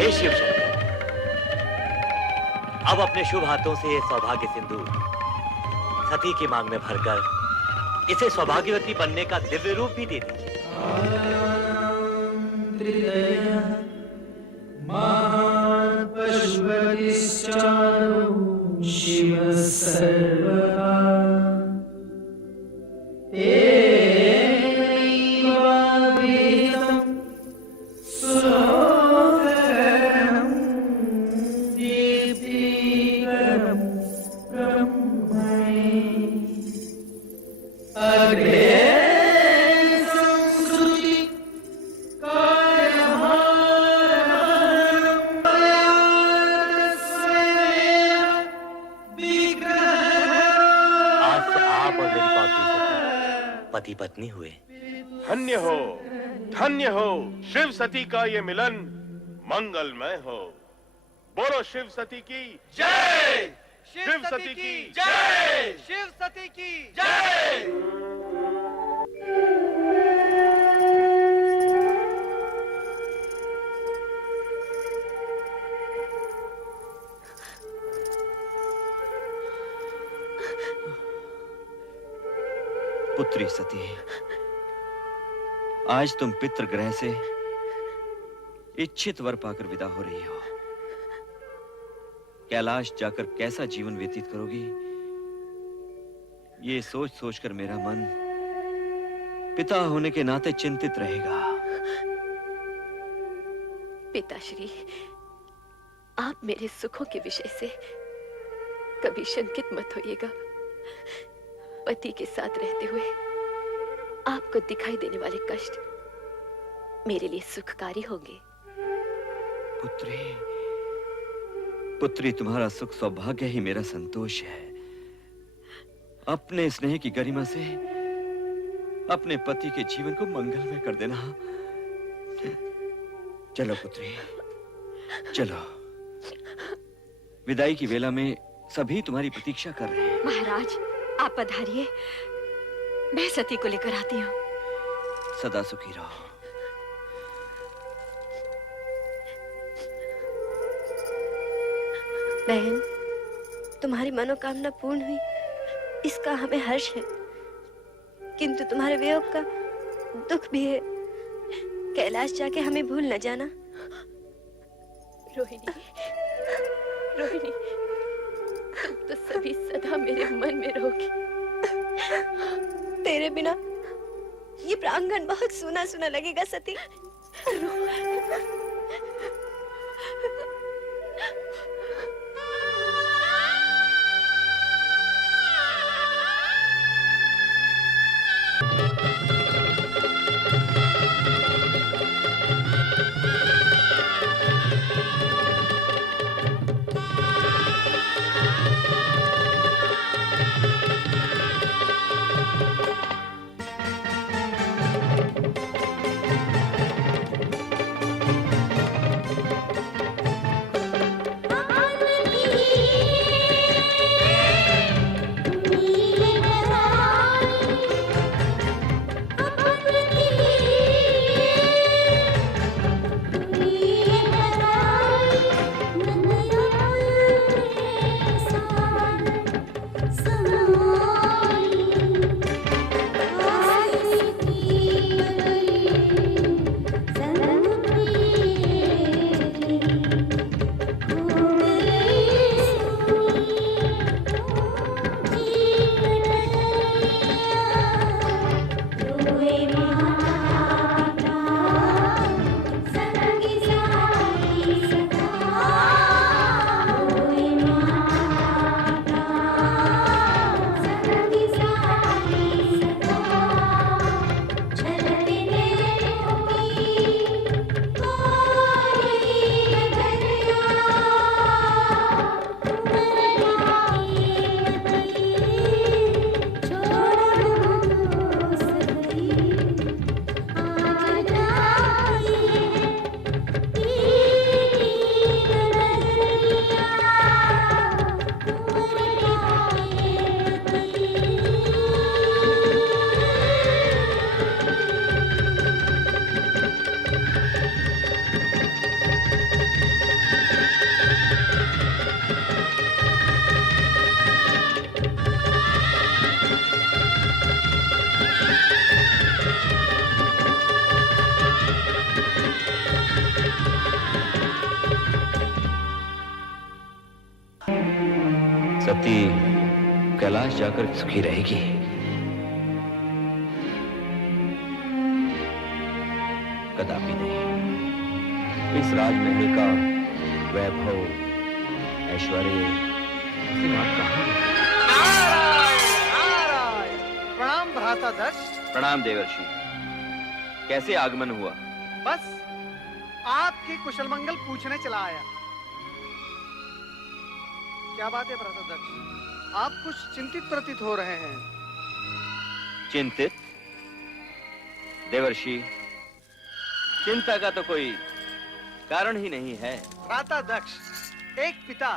हे शिव शक्ति, अब अपने शुभ हाथों से ये सौभाग्य सिंदूर सती की मांग में भरकर इसे सौभाग्यवती बनने का दिव्य रूप भी दे दीजिए। शिव सर्वदा पति पत्नी हुए। धन्य हो शिव सती का ये मिलन मंगलमय हो। बोलो शिव सती की जय, शिव सती की जय, शिव सती की जय। पुत्री सती, आज तुम पितृगृह से इच्छित वर पाकर विदा हो रही हो। कैलाश जाकर कैसा जीवन व्यतीत करोगी, ये सोच सोचकर मेरा मन पिता होने के नाते चिंतित रहेगा। पिताश्री, आप मेरे सुखों के विषय से कभी शंकित मत होइएगा। पति के साथ रहते हुए आपको दिखाई देने वाले कष्ट मेरे लिए सुखकारी होंगे। पुत्री, पुत्री, तुम्हारा सुख सौभाग्य ही मेरा संतोष है। अपने स्नेह की गरिमा से अपने पति के जीवन को मंगलमय कर देना। चलो पुत्री, चलो। विदाई की वेला में सभी तुम्हारी प्रतीक्षा कर रहे हैं। महाराज, आप पधारिए, मैं सती को लेकर आती हूँ। सदा सुखी रहो। बहन, तुम्हारी मनोकामना पूर्ण हुई, इसका हमें हर्ष है, किंतु तुम्हारे वियोग का दुख भी है। कैलाश जाके हमें भूल न जाना। रोहिणी, रोहिणी, तुम तो सभी सदा मेरे मन में रहोगी। तेरे बिना ये प्रांगण बहुत सूना सूना लगेगा सती। सती कैलाश जाकर सुखी रहेगी। कदापि नहीं। इस राजमहल का वैभव, ऐश्वर्य प्रणाम भ्राता दक्ष। प्रणाम देवर्षि। कैसे आगमन हुआ? बस आपकी कुशल मंगल पूछने चला आया। क्या बात है भ्राता दक्ष, आप कुछ चिंतित प्रतीत हो रहे हैं। चिंतित? देवर्षि, चिंता का तो कोई कारण ही नहीं है। भ्राता दक्ष, एक पिता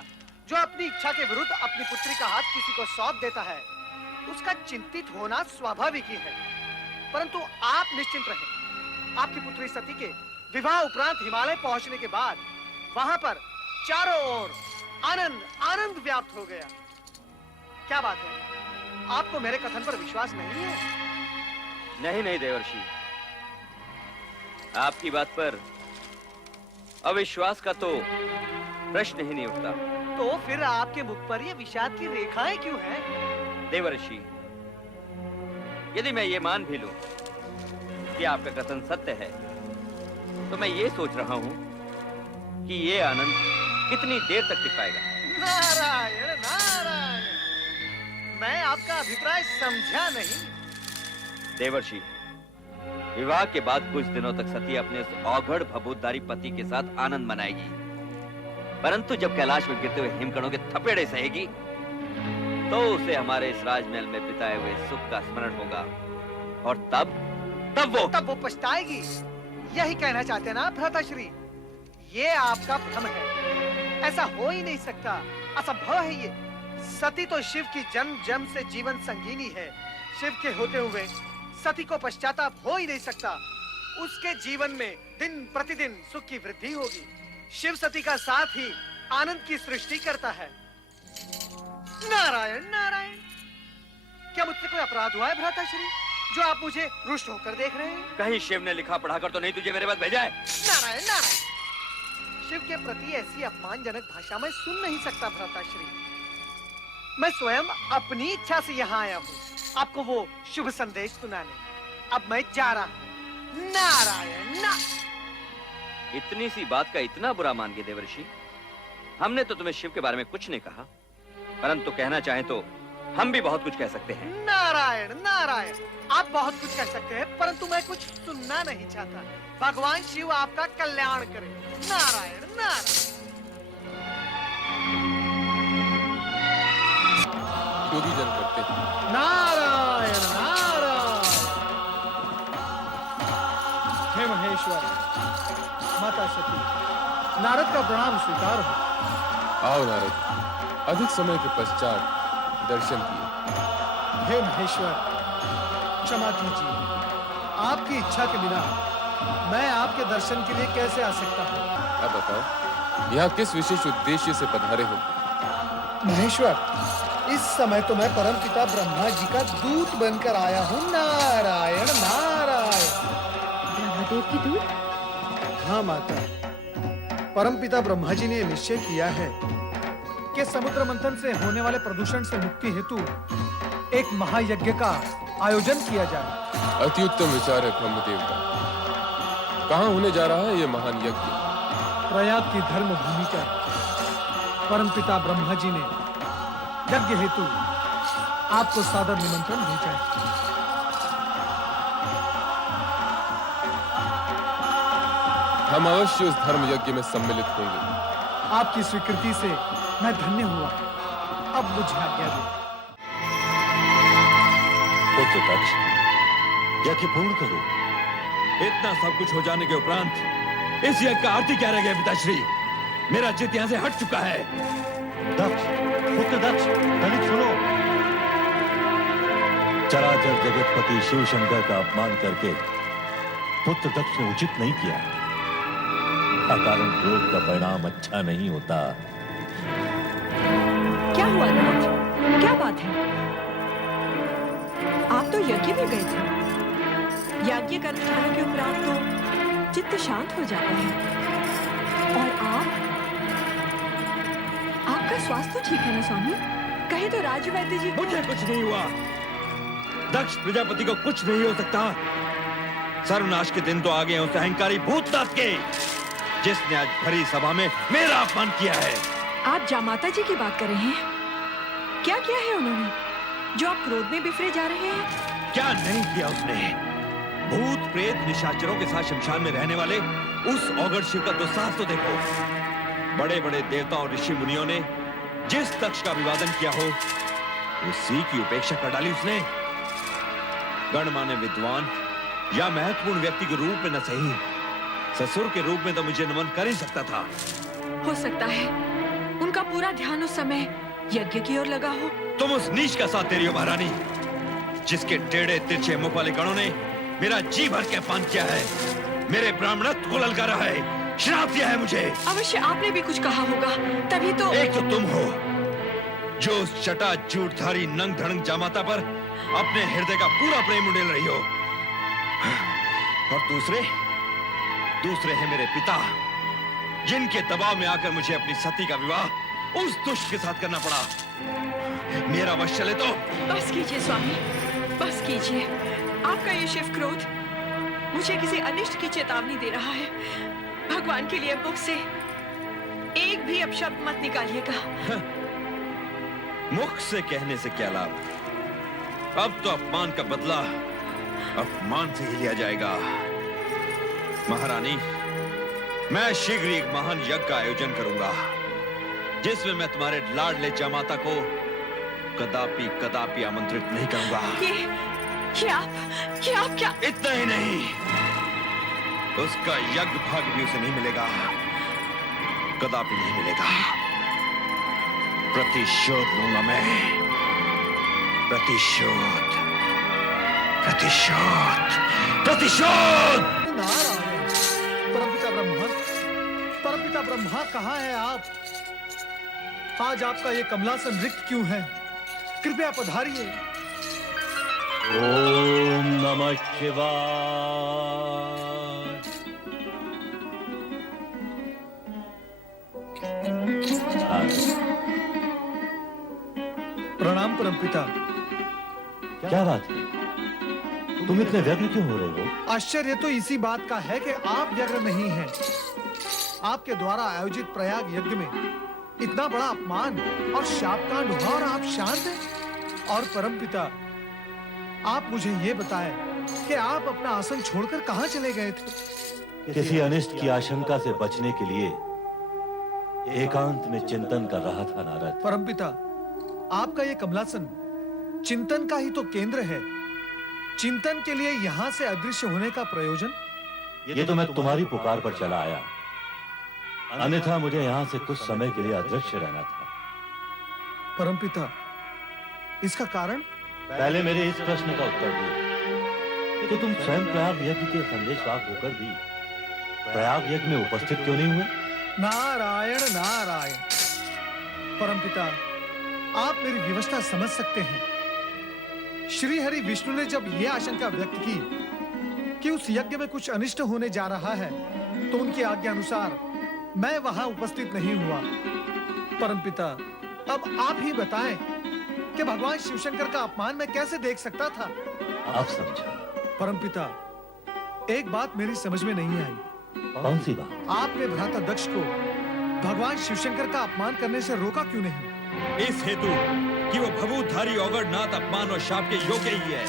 जो अपनी इच्छा के विरुद्ध अपनी पुत्री का हाथ किसी को सौंप देता है, उसका चिंतित होना स्वाभाविक ही है। परंतु आप निश्चिंत रहें। आपकी पुत्री सती के विवाह उपरांत हिमालय पहुंचने के बाद वहां पर चारों ओर आनंद आनंद व्याप्त हो गया। क्या बात है, आपको मेरे कथन पर विश्वास नहीं है? नहीं नहीं देवर्षि, आपकी बात पर अविश्वास का तो प्रश्न ही नहीं उठता। तो फिर आपके मुख पर ये विषाद की रेखाएं क्यों हैं? देवर्षि, यदि मैं ये मान भी लूं कि आपका कथन सत्य है, तो मैं ये सोच रहा हूं कि ये आनंद कितनी देर तक टिक पाएगा। नारायण नारायण, मैं आपका अभिप्राय समझा नहीं। देवर्षि, विवाह के बाद कुछ दिनों तक सती अपने उस औघड़ भभूतधारी पति के साथ आनंद मनाएगी, परंतु जब कैलाश में गिरते हुए हिमकणों के थपेड़े सहेगी, तो उसे हमारे इस राजमहल में बिताए हुए सुख का स्मरण होगा, और तब वो पछताएगी। यही कहना चाहते हैं ना भ्राताश्री? ये आपका भ्रम है, ऐसा हो ही नहीं सकता, असंभव है ये। सती तो शिव की जन्म जन्म से जीवन संगीनी है। शिव के होते हुए सती को पश्चाताप हो ही नहीं सकता। उसके जीवन में दिन प्रतिदिन सुख की वृद्धि होगी। शिव सती का साथ ही आनंद की सृष्टि करता है। नारायण नारायण, क्या मुझसे कोई अपराध हुआ है भ्राताश्री, जो आप मुझे रुष्ट होकर देख रहे हैं? कहीं शिव ने लिखा पढ़ाकर तो नहीं तुझे मेरे पास भेजा है? नारायण नारायण, शिव के प्रति ऐसी अपमानजनक भाषा में सुन नहीं सकता भ्राताश्री। मैं स्वयं अपनी इच्छा से यहाँ आया हूँ आपको वो शुभ संदेश सुनाने। अब मैं जा रहा हूँ। नारायण ना। इतनी सी बात का इतना बुरा मान गए देवर्षि? हमने तो तुम्हें शिव के बारे में कुछ नहीं कहा, परंतु कहना चाहें तो हम भी बहुत कुछ कह सकते हैं। नारायण नारायण, आप बहुत कुछ कह सकते हैं, परंतु मैं कुछ सुनना नहीं चाहता। भगवान शिव आपका कल्याण करे। नारायण नारायण। योगी जन करते हैं। नारायण नारायण। हे महेश्वर, माता सती, नारद का प्रणाम स्वीकार हो। आओ नारद, अधिक समय के पश्चात दर्शन किए। हे महेश्वर, क्षमा कीजिए, आपकी इच्छा के बिना मैं आपके दर्शन के लिए कैसे आ सकता हूँ? अब बताओ, यहाँ किस विशेष उद्देश्य से पधारे हो? महेश्वर, इस समय तो मैं परमपिता ब्रह्मा जी का दूत बनकर आया हूँ। नारायण नारायण। ब्रह्मदेव की दूत? हाँ माता, परमपिता ब्रह्मा जी ने निश्चय किया है कि समुद्र मंथन से होने वाले प्रदूषण से मुक्ति हेतु एक महायज्ञ का आयोजन किया जाए। अति उत्तम विचार है ब्रह्मदेवता। कहाँ होने जा रहा है ये महान यज्ञ? प्रयाग की धर्म भूमि पर परमपिता ब्रह्मा जी ने यज्ञ हेतु आपको सादर निमंत्रण भेजा है। हम अवश्य उस धर्म यज्ञ में सम्मिलित होंगे। आपकी स्वीकृति से मैं धन्य हुआ। अब मुझे आज्ञा दे। पुत्र दक्ष, यज्ञ पूर्ण करो। इतना सब कुछ हो जाने के उपरांत इस यज्ञ का आरती क्या रह गया पिताश्री? मेरा चित्त यहाँ से हट चुका है। दक्ष, पुत्र दक्ष, दलित सुनो। चराचर जगतपति शिव शंकर का अपमान करके पुत्र दक्ष ने उचित नहीं किया। अकारण क्रोध का परिणाम अच्छा नहीं होता। क्या हुआ नाथ? क्या बात है? आप तो यज्ञ में गए थे। यज्ञ कर उठाने के उपरांत तो चित्त शांत हो जाता है। और आपका स्वास्थ्य तो ठीक है ना स्वामी? तो राजवैद्य जी मुझे कुछ नहीं हुआ। दक्ष प्रजापति को कुछ नहीं हो सकता। सर्वनाश के दिन तो आ गए उस अहंकारी भूतनाथ के, जिसने आज भरी सभा में मेरा अपमान किया है। आप जामाता जी की बात कर रहे हैं? क्या किया है उन्होंने जो आप क्रोध में बिफरे जा रहे हैं? क्या नहीं किया उसने? भूत प्रेत निशाचरों के साथ शमशान में रहने वाले उस औगड़ शिव का दुस्साहस तो देखो। बड़े बड़े देवता और ऋषि मुनियों ने जिस दक्ष का अभिवादन किया हो, उसी की उपेक्षा कर डाली उसने। गणमान्य विद्वान या महत्वपूर्ण व्यक्ति के रूप में न सही, ससुर के रूप में तो मुझे नमन कर ही सकता था। हो सकता है उनका पूरा ध्यान उस समय यज्ञ की ओर लगा हो। तुम उस नीच का साथ दे रही हो महारानी, जिसके टेढ़े तिरछे मुख वाले गणों ने मेरा जी भर के अपमान किया है, मेरे ब्राह्मणत्व को ललकारा है, श्राप दिया है मुझे। अवश्य आपने भी कुछ कहा होगा, तभी तो। एक तो तुम हो जो उस चटा झूठधारी नंग धड़ंग जामाता पर अपने हृदय का पूरा प्रेम उड़ेल रही हो, और दूसरे हैं मेरे पिता, जिनके दबाव में आकर मुझे अपनी सती का विवाह उस दुष्ट के साथ करना पड़ा। मेरा वश चले तो। बस कीजिए स्वामी, बस कीजिए। आपका ये शिव क्रोध मुझे किसी अनिष्ट की चेतावनी दे रहा है। भगवान के लिए मुख से एक भी अपशब्द मत निकालिएगा। मुख से कहने से क्या लाभ? अब तो अपमान का बदला अपमान से ही लिया जाएगा। महारानी, मैं शीघ्र ही एक महान यज्ञ का आयोजन करूंगा, जिसमें मैं तुम्हारे लाडले जामाता को कदापि कदापि आमंत्रित नहीं करूंगा। ये आप क्या? इतना ही नहीं, उसका यज्ञ भाग भी उसे नहीं मिलेगा, कदापि नहीं मिलेगा। प्रतिशोध लूंगा मैं, प्रतिशोध, प्रतिशोध, प्रतिशोध। नारायण, परमपिता ब्रह्मा कहाँ है आप? आज आपका ये कमलासन रिक्त क्यों है? कृपया पधारिए। ओम नमः शिवाय। प्रणाम परमपिता। क्या बात है, तुम इतने व्यग्र क्यों हो रहे हो? आश्चर्य तो इसी बात का है कि आप व्यग्र नहीं हैं। आपके द्वारा आयोजित प्रयाग यज्ञ में इतना बड़ा अपमान और शापकांड हुआ और आप शांत हैं? और परमपिता, आप मुझे ये बताएं कि आप अपना आसन छोड़कर कहां चले गए थे? किसी अनिष्ट की आशंका से बचने के लिए एकांत में चिंतन कर रहा था नारद। परमपिता, आपका ये कमलासन चिंतन का ही तो केंद्र है। चिंतन के लिए यहाँ से अदृश्य होने का प्रयोजन? ये तो मैं तुम्हारी पुकार पर चला आया, अन्यथा मुझे यहाँ से कुछ समय के लिए अदृश्य रहना था। परमपिता, इसका कारण? पहले मेरे इस प्रश्न का उत्तर दो कि तुम स्वयं प्रयाग यज्ञ के संदेशवाहक होकर भी प्रयाग यज्ञ में उपस्थित क्यों नहीं हुए? नारायण नारायण। परमपिता, आप मेरी विवशता समझ सकते हैं। श्री हरि विष्णु ने जब यह आशंका व्यक्त की कि उस यज्ञ में कुछ अनिष्ट होने जा रहा है, तो उनकी आज्ञा अनुसार मैं वहां उपस्थित नहीं हुआ। परमपिता, अब आप ही बताएं कि भगवान शिवशंकर का अपमान मैं कैसे देख सकता था? आप समझा। परमपिता, एक बात मेरी समझ में नहीं आई। कौन सी बात? आपने भ्राता दक्ष को भगवान शिवशंकर का अपमान करने से रोका क्यों नहीं? इस हेतु कि वो भभूतधारी औगड़नाथ अपमान और शाप के योग्य ही है।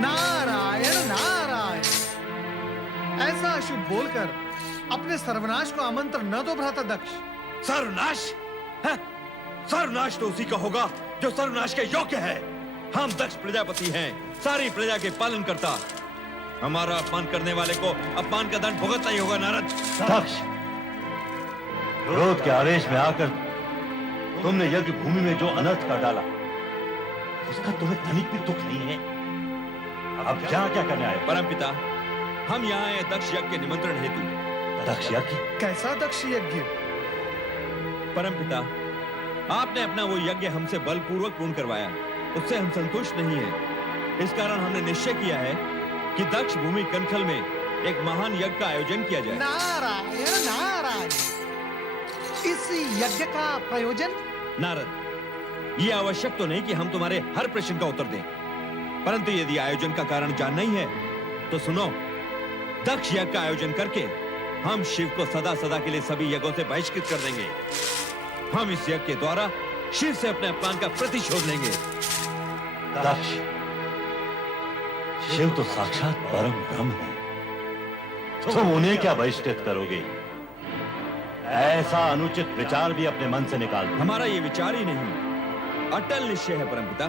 नारायण नारायण। ऐसा अशुभ बोलकर अपने सर्वनाश को आमंत्रण न दो भ्राता दक्ष। सर्वनाश? सर्वनाश तो उसी का होगा जो सर्वनाश के योग्य है। हम दक्ष प्रजापति हैं, सारी प्रजा के पालन करता। हमारा अपमान करने वाले को अपमान का दंड भुगतना ही होगा नारद। दक्ष, क्रोध के आवेश में आकर तुमने यज्ञ भूमि में जो अनर्थ कर डाला, उसका तुम्हें तनिक भी दुख नहीं है। अब यहाँ क्या करने आए? परमपिता, हम यहाँ आए दक्ष यज्ञ के निमंत्रण हेतु। दक्ष यज्ञ? कैसा दक्ष यज्ञ? परमपिता, आपने अपना वो यज्ञ हमसे बलपूर्वक पूर्ण करवाया, उससे हम संतुष्ट नहीं हैं। इस कारण हमने निश्चय किया है कि दक्ष भूमि कनखल में एक महान यज्ञ का आयोजन किया जाए। नारायण नारायण। इस यज्ञ का प्रयोजन? नारद, ये आवश्यक तो नहीं कि हम तुम्हारे हर प्रश्न का उत्तर दें, परंतु यदि आयोजन का कारण जानना ही है तो सुनो। दक्ष यज्ञ का आयोजन करके हम शिव को सदा सदा के लिए सभी यज्ञों से बहिष्कृत कर देंगे। हम इस यज्ञ के द्वारा शिव से अपने अपमान का प्रतिशोध लेंगे। दक्ष, शिव तो साक्षात परम ब्रह्म है, तुम उन्हें क्या बहिष्कृत करोगे? ऐसा अनुचित विचार भी अपने मन से निकाल दो। हमारा ये विचार ही नहीं, अटल निश्चय है परमपिता।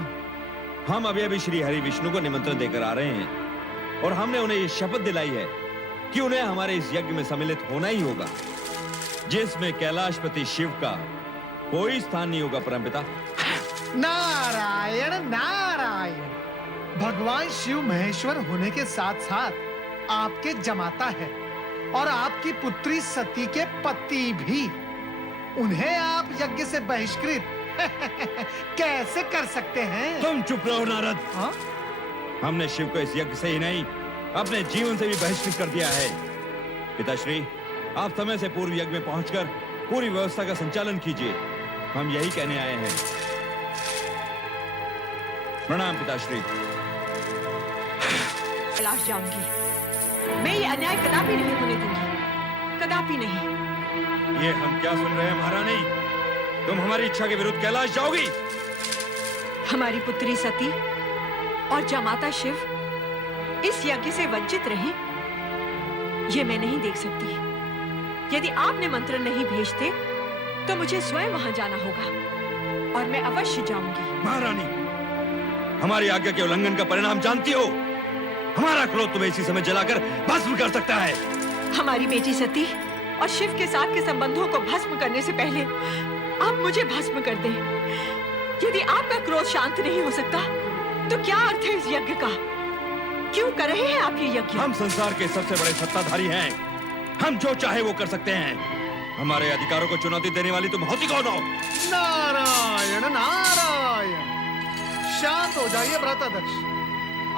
हम अभी अभी श्री हरि विष्णु को निमंत्रण देकर आ रहे हैं और हमने उन्हें ये शपथ दिलाई है कि उन्हें हमारे इस यज्ञ में सम्मिलित होना ही होगा, जिसमें कैलाशपति शिव का कोई स्थान नहीं होगा परमपिता। नारायण नारायण, भगवान शिव महेश्वर होने के साथ साथ आपके जमाता है और आपकी पुत्री सती के पति भी। उन्हें आप यज्ञ से बहिष्कृत कैसे कर सकते हैं? तुम चुप रहो नारद। हाँ? हमने शिव को इस यज्ञ से ही नहीं, अपने जीवन से भी बहिष्कृत कर दिया है। पिताश्री, आप समय से पूर्व यज्ञ में पहुंचकर पूरी व्यवस्था का संचालन कीजिए, हम यही कहने आए हैं। प्रणाम पिताश्री। कैलाश जाऊंगी, मैं ये अन्याय कदापि नहीं होने दूंगी, कदापि नहीं। ये हम क्या सुन रहे हैं महारानी? तुम हमारी इच्छा के विरुद्ध कैलाश जाओगी? हमारी पुत्री सती और जमाता शिव इस यज्ञ से वंचित रहे, ये मैं नहीं देख सकती। यदि आप निमंत्रण नहीं भेजते तो मुझे स्वयं वहां जाना होगा और मैं अवश्य जाऊंगी। महारानी, हमारी आज्ञा के उल्लंघन का परिणाम जानती हो। हमारा क्रोध तुम्हें इसी समय जलाकर भस्म कर सकता है। हमारी बेटी सती और शिव के साथ के संबंधों को भस्म करने से पहले आप मुझे भस्म कर दें। यदि आपका क्रोध शांत नहीं हो सकता तो क्या अर्थ है इस यज्ञ का? क्यों कर रहे हैं आप ये यज्ञ? हम संसार के सबसे बड़े सत्ताधारी हैं, हम जो चाहे वो कर सकते हैं। हमारे अधिकारों को चुनौती देने वाली तुम होती कौन हो? नारायण नारायण, शांत हो जाइए भ्राताध्यक्ष।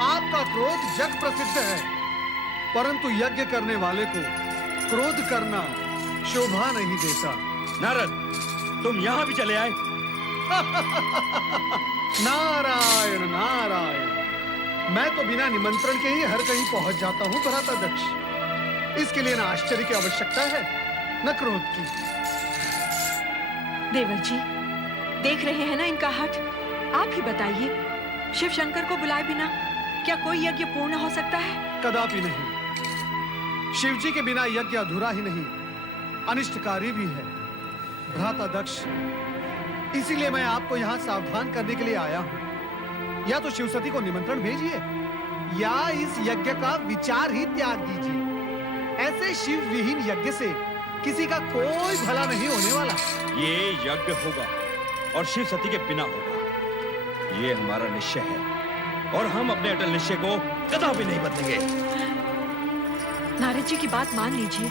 आपका क्रोध जग प्रसिद्ध है, परंतु यज्ञ करने वाले को क्रोध करना शोभा नहीं देता। नारद, तुम यहाँ भी चले आए? नारायण नारायण, मैं तो बिना निमंत्रण के ही हर कहीं पहुंच जाता हूँ भ्राताध्यक्ष। इसके लिए न आश्चर्य की आवश्यकता है न क्रोध की। देवर जी, देख रहे हैं ना इनका हठ। आप ही बताइए, शिव शंकर को बुलाए बिना क्या कोई यज्ञ पूर्ण हो सकता है? कदापि नहीं। शिव जी के बिना यज्ञ अधूरा ही नहीं, अनिष्टकारी भी है। भ्राताध्यक्ष, इसीलिए मैं आपको यहाँ सावधान करने के लिए आया हूँ। या तो शिवसती को निमंत्रण भेजिए या इस यज्ञ का विचार ही त्याग दीजिए। ऐसे शिव विहीन यज्ञ से किसी का कोई भला नहीं होने वाला। ये यज्ञ होगा और शिव सती के बिना होगा, ये हमारा निश्चय है और हम अपने अटल निश्चय को कदापि नहीं बदलेंगे। नारद जी की बात मान लीजिए,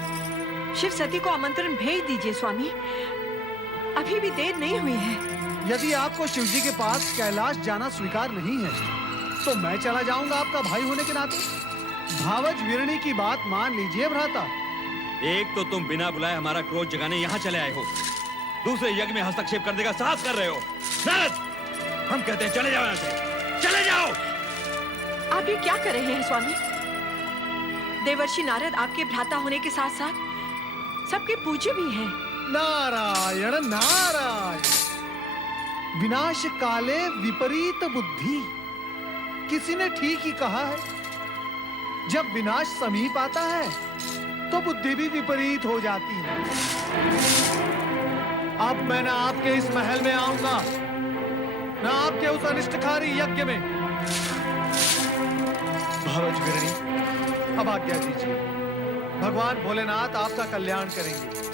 शिव सती को आमंत्रण भेज दीजिए स्वामी, अभी भी देर नहीं हुई है। यदि आपको शिव जी के पास कैलाश जाना स्वीकार नहीं है तो मैं चला जाऊंगा आपका भाई होने के नाते। भावज वीरणी की बात मान लीजिए भ्राता। एक तो तुम बिना बुलाए हमारा क्रोध जगाने यहाँ चले आए हो, दूसरे यज्ञ में हस्तक्षेप करने का साहस कर रहे हो। नारद, हम कहते हैं चले जाओ यहाँ से, चले जाओ। आप ये क्या कर रहे हैं स्वामी? देवर्षि नारद आपके भ्राता होने के साथ साथ सबके पूज्य भी हैं। नारायण नारायण, विनाश काले विपरीत बुद्धि। किसी ने ठीक ही कहा है, जब विनाश समीप आता है तो बुद्धि भी विपरीत हो जाती है। अब मैं ना आपके इस महल में आऊंगा, ना आपके उस अनिष्टकारी यज्ञ में। भावज वीरणी, अब आज्ञा दीजिए। भगवान भोलेनाथ आपका कल्याण करेंगे।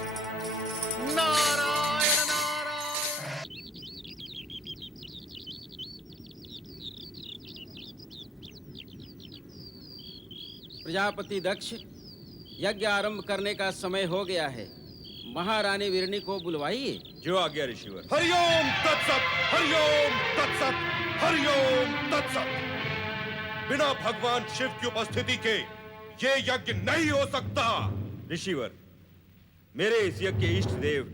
नारायण नारायण। प्रजापति दक्ष, यज्ञ आरंभ करने का समय हो गया है। महारानी वीरणी को बुलवाइए। जो आज्ञा ऋषिवर। हरिओम तत्सत, हरिओम तत्सत, हरिओम तत्सत। बिना भगवान शिव की उपस्थिति के ये यज्ञ नहीं हो सकता। ऋषिवर, मेरे इस यज्ञ के इष्ट देव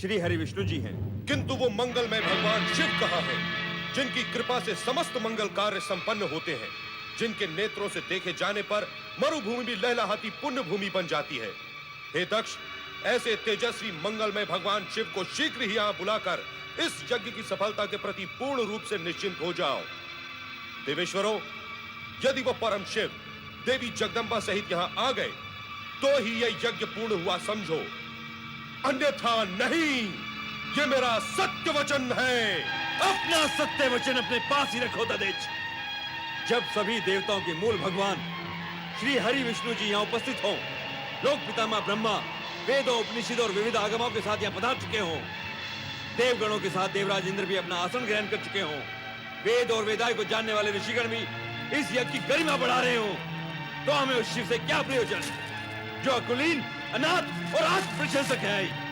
श्री हरि विष्णु जी हैं। किंतु वो मंगलमय भगवान शिव कहाँ है, जिनकी कृपा से समस्त मंगल कार्य संपन्न होते हैं, जिनके नेत्रों से देखे जाने पर मरुभूमि भी लहलहाती पुण्य भूमि बन जाती है। हे दक्ष, ऐसे तेजस्वी मंगलमय भगवान शिव को शीघ्र ही यहाँ बुलाकर इस यज्ञ की सफलता के प्रति पूर्ण रूप से निश्चिंत हो जाओ। देवेश्वरों, यदि वो परम शिव देवी जगदम्बा सहित यहाँ आ गए तो ही यह यज्ञ पूर्ण हुआ समझो, अन्यथा नहीं। ये मेरा सत्य वचन है। अपना सत्य वचन अपने पास ही रखो ददेच। जब सभी देवताओं के मूल भगवान श्री हरि विष्णु जी यहाँ उपस्थित हों, लोक पितामह ब्रह्मा वेदों उपनिषद और विविध आगमों के साथ यहाँ पधार चुके हों, देवगणों के साथ देवराज इंद्र भी अपना आसन ग्रहण कर चुके हों, वेद और वेदाय को जानने वाले ऋषिगण भी इस यज्ञ की गरिमा बढ़ा रहे हों, तो हमें उस शिव से क्या प्रयोजन जो अकुलीन, अनाथ और आत्मप्रशंसक है।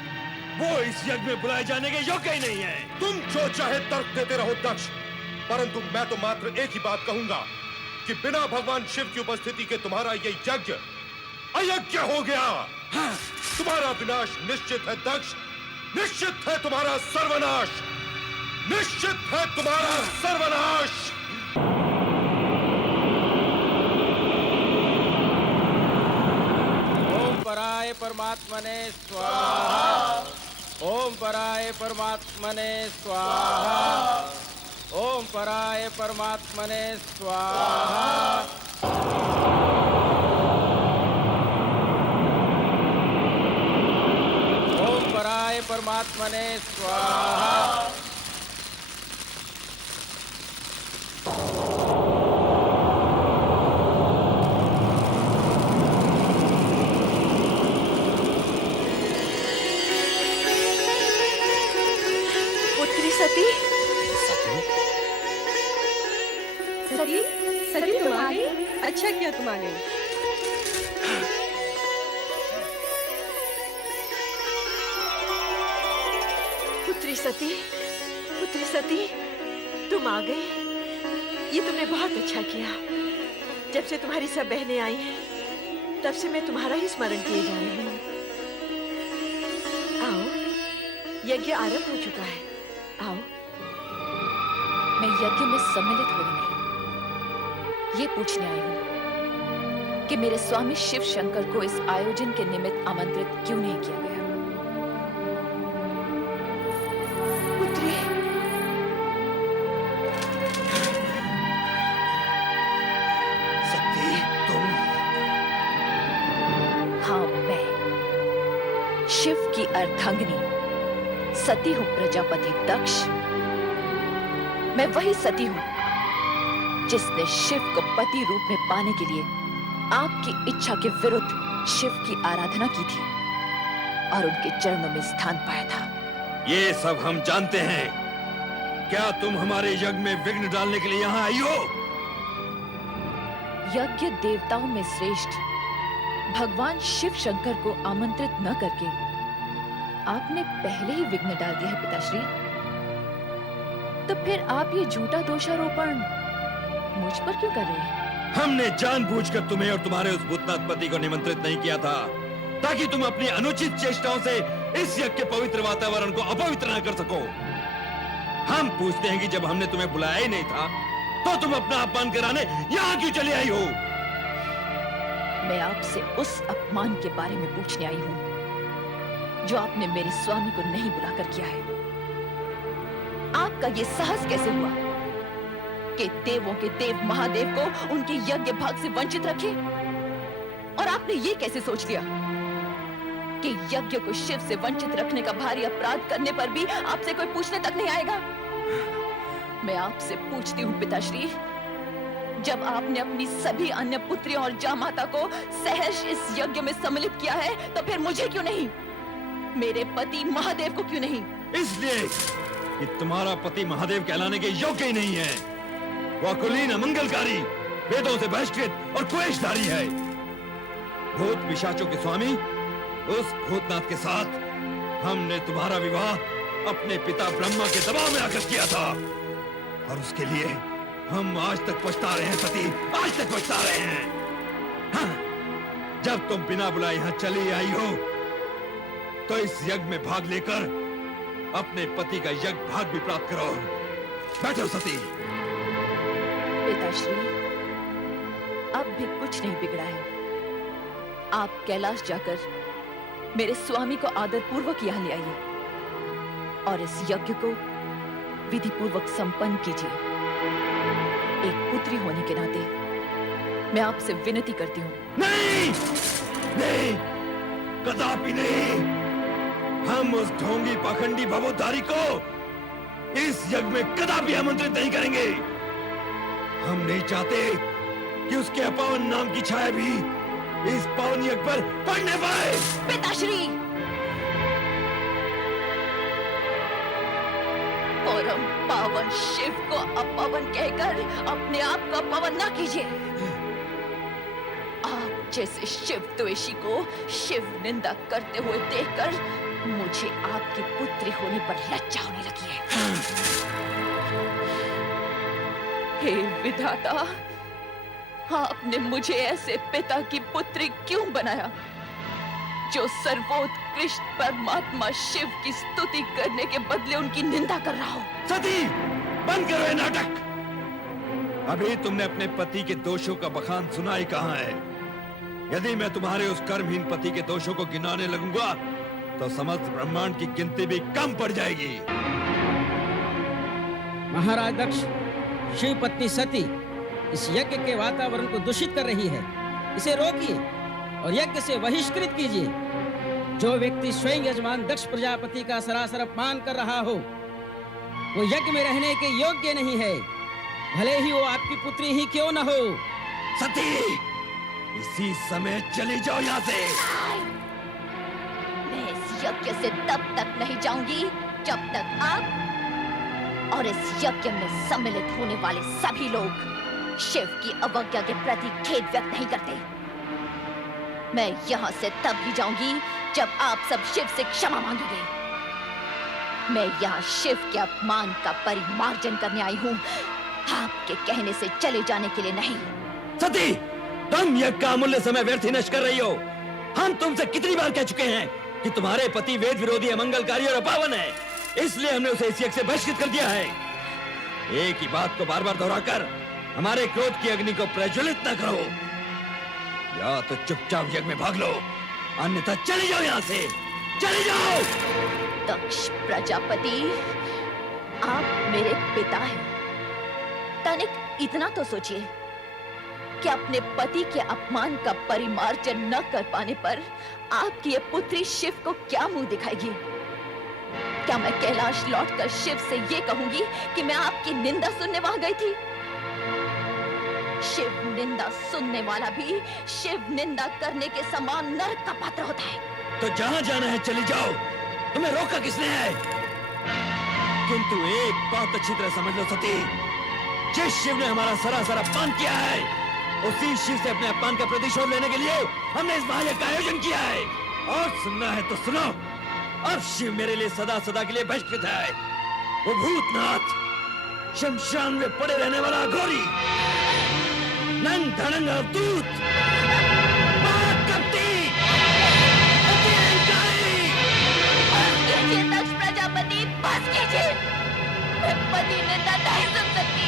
वो इस यज्ञ में बुलाए जाने के योग्य ही नहीं है। तुम जो चाहे तर्क देते रहो दक्ष, परंतु मैं तो मात्र एक ही बात कहूंगा कि बिना भगवान शिव की उपस्थिति के तुम्हारा ये यज्ञ अयज्ञ हो गया। हाँ। तुम्हारा विनाश निश्चित है दक्ष, निश्चित है तुम्हारा सर्वनाश, निश्चित है तुम्हारा सर्वनाश। ओम पराय परमात्मने स्वाहा। ओम पराय परमात्मने स्वाहा। ओम पराय परमात्मने स्वाहा। ओम पराय परमात्मने स्वाहा। पुत्री सती, सती, सती तुम आ गई? अच्छा किया तुम आ गई। पुत्री सती, पुत्री सती, तुम आ गई। ये तुमने बहुत अच्छा किया। जब से तुम्हारी सब बहनें आई हैं, तब से मैं तुम्हारा ही स्मरण किए जा रही हूँ। आओ, यज्ञ आरंभ हो चुका है। आओ। मैं यज्ञ में सम्मिलित हो नहीं, ये पूछने आई हूँ कि मेरे स्वामी शिव शंकर को इस आयोजन के निमित्त आमंत्रित क्यों नहीं किया गया। पुत्री, सती, तुम? हाँ, मैं शिव की अर्धांगिनी सती हूँ प्रजापति दक्ष। मैं वही सती हूँ जिसने शिव को पति रूप में पाने के लिए आपकी इच्छा के विरुद्ध शिव की आराधना की थी और उनके चरणों में स्थान पाया था। ये सब हम जानते हैं। क्या तुम हमारे यज्ञ में विघ्न डालने के लिए यहाँ आई हो? यज्ञ देवताओं में श्रेष्ठ भगवान शिव शंकर को आमंत्रित न करके आपने पहले ही विघ्न डाल दिया है पिताश्री। तो फिर आप ये झूठा दोषारोपण मुझ पर क्यों कर रहे हैं? हमने जानबूझकर तुम्हें और तुम्हारे उस भूतनाथ पति को निमंत्रित नहीं किया था ताकि तुम अपनी अनुचित चेष्टाओं से इस यज्ञ के पवित्र वातावरण को अपवित्र न कर सको। हम पूछते हैं कि जब हमने तुम्हें बुलाया ही नहीं था तो तुम अपना अपमान कराने यहाँ क्यों चली आई हो? मैं आपसे उस अपमान के बारे में पूछने आई हूँ जो आपने मेरे स्वामी को नहीं बुलाकर किया है। आपका ये साहस कैसे हुआ कि देवों के देव महादेव को उनके यज्ञ भाग से वंचित रखे? और आपने ये कैसे सोच लिया कि यज्ञ को शिव से वंचित रखने का भारी अपराध करने पर भी आपसे कोई पूछने तक नहीं आएगा? मैं आपसे पूछती हूँ पिताश्री, जब आपने अपनी सभी अन्य पुत्रियों और जामाता को सहर्ष इस यज्ञ में सम्मिलित किया है, तो फिर मुझे क्यों नहीं? मेरे पति महादेव को क्यों नहीं? इसलिए कि तुम्हारा पति महादेव कहलाने के योग्य ही नहीं है। वो अकुलीन, अमंगलकारी, वेदों से बहिष्कृत और क्लेशधारी है। भूत पिशाचों के स्वामी उस भूतनाथ के साथ हमने तुम्हारा विवाह अपने पिता ब्रह्मा के दबाव में आकर किया था और उसके लिए हम आज तक पछता रहे हैं सती, आज तक पछता रहे हैं। हाँ, जब तुम बिना बुलाए यहाँ चली आई हो तो इस यज्ञ में भाग लेकर अपने पति का यज्ञ भाग भी प्राप्त करो। बैठो सती। पिताश्री, अब भी कुछ नहीं बिगड़ा है। आप कैलाश जाकर मेरे स्वामी को आदर पूर्वक यहाँ ले आइए और इस यज्ञ को विधि पूर्वक संपन्न कीजिए। एक पुत्री होने के नाते मैं आपसे विनती करती हूँ। नहीं, नहीं, कदापि नहीं। हम उस ढोंगी पाखंडी भवोद्धारी को इस यज्ञ में कदापि आमंत्रित नहीं करेंगे। हम नहीं चाहते कि उसके अपावन नाम की छाया भी इस पावन यज्ञ पर पड़ने पाए। पिताश्री, परम पावन शिव को अपवन कहकर अपने आप का पवन ना कीजिए। आप जैसे शिव द्वेषी को शिव निंदा करते हुए देखकर मुझे आपकी पुत्री होने पर लज्जा होने लगी है। हे विधाता, आपने मुझे ऐसे पिता की पुत्री क्यों बनाया जो सर्वोत्कृष्ट परमात्मा शिव की स्तुति करने के बदले उनकी निंदा कर रहा हो। सती, बंद करो ये नाटक। अभी तुमने अपने पति के दोषों का बखान सुना ही कहां है। यदि मैं तुम्हारे उस कर्महीन पति के दोषों को गिनाने लगूंगा तो समस्त ब्रह्मांड की गिनती भी कम पड़ जाएगी। महाराज दक्ष, शिव पत्नी सती इस यज्ञ के वातावरण को दूषित कर रही है। इसे रोकिए और यज्ञ से बहिष्कृत कीजिए। जो व्यक्ति स्वयं यजमान दक्ष प्रजापति का सरासर अपमान कर रहा हो वो यज्ञ में रहने के योग्य नहीं है, भले ही वो आपकी पुत्री ही क्यों न हो। सती, इसी समय चली जाओ यहाँ से। मैं इस यज्ञ से तब तक नहीं जाऊंगी जब तक आप और इस यज्ञ में सम्मिलित होने वाले सभी लोग शिव की अवज्ञा के प्रति खेद व्यक्त नहीं करते। मैं यहाँ से तब ही जाऊंगी जब आप सब शिव से क्षमा मांगेंगे। मैं यहाँ शिव के अपमान का परिमार्जन करने आई हूँ, आपके कहने से चले जाने के लिए नहीं। सती, तुम यज्ञ का अमूल्य समय व्यर्थ ही नष्ट कर रही हो। हम तुमसे कितनी बार कह चुके हैं कि तुम्हारे पति वेद विरोधी, अमंगलकारी और अपावन है, इसलिए हमने उसे इस यज्ञ से बहिष्कृत कर दिया है। एक ही बात को बार बार दोहराकर हमारे क्रोध की अग्नि को प्रज्वलित न करो। या तो चुपचाप यज्ञ में भाग लो, अन्यथा चले जाओ यहाँ से, चले जाओ। दक्ष प्रजापति, आप मेरे पिता हैं। तनिक इतना तो सोचिए कि अपने पति के अपमान का परिमार्जन न कर पाने पर आपकी ये पुत्री शिव को क्या मुंह दिखाएगी? क्या मैं कैलाश लौटकर शिव से ये कहूंगी कि मैं आपकी निंदा सुनने वहां गई थी? शिव निंदा सुनने वाला भी शिव निंदा करने के समान नरक का पात्र होता है। तो जहां जाना है चली जाओ, तुम्हें रोका किसने है? किंतु एक बात अच्छी तरह समझ लो सती, जिस शिव ने हमारा सरासर अपमान किया है, उसी शिव से अपने अपमान का प्रतिशोध लेने के लिए हमने इस महायज्ञ का आयोजन किया है। और सुनना है तो सुनो, अब शिव मेरे लिए सदा सदा के लिए बहिष्कृत है। वो भूतनाथ, शमशान में पड़े रहने वाला घोरी, नंग धड़ंग अवधूत, दक्ष प्रजापति, बस कीजिए। मैं पति निंदा नहीं सुन सकती,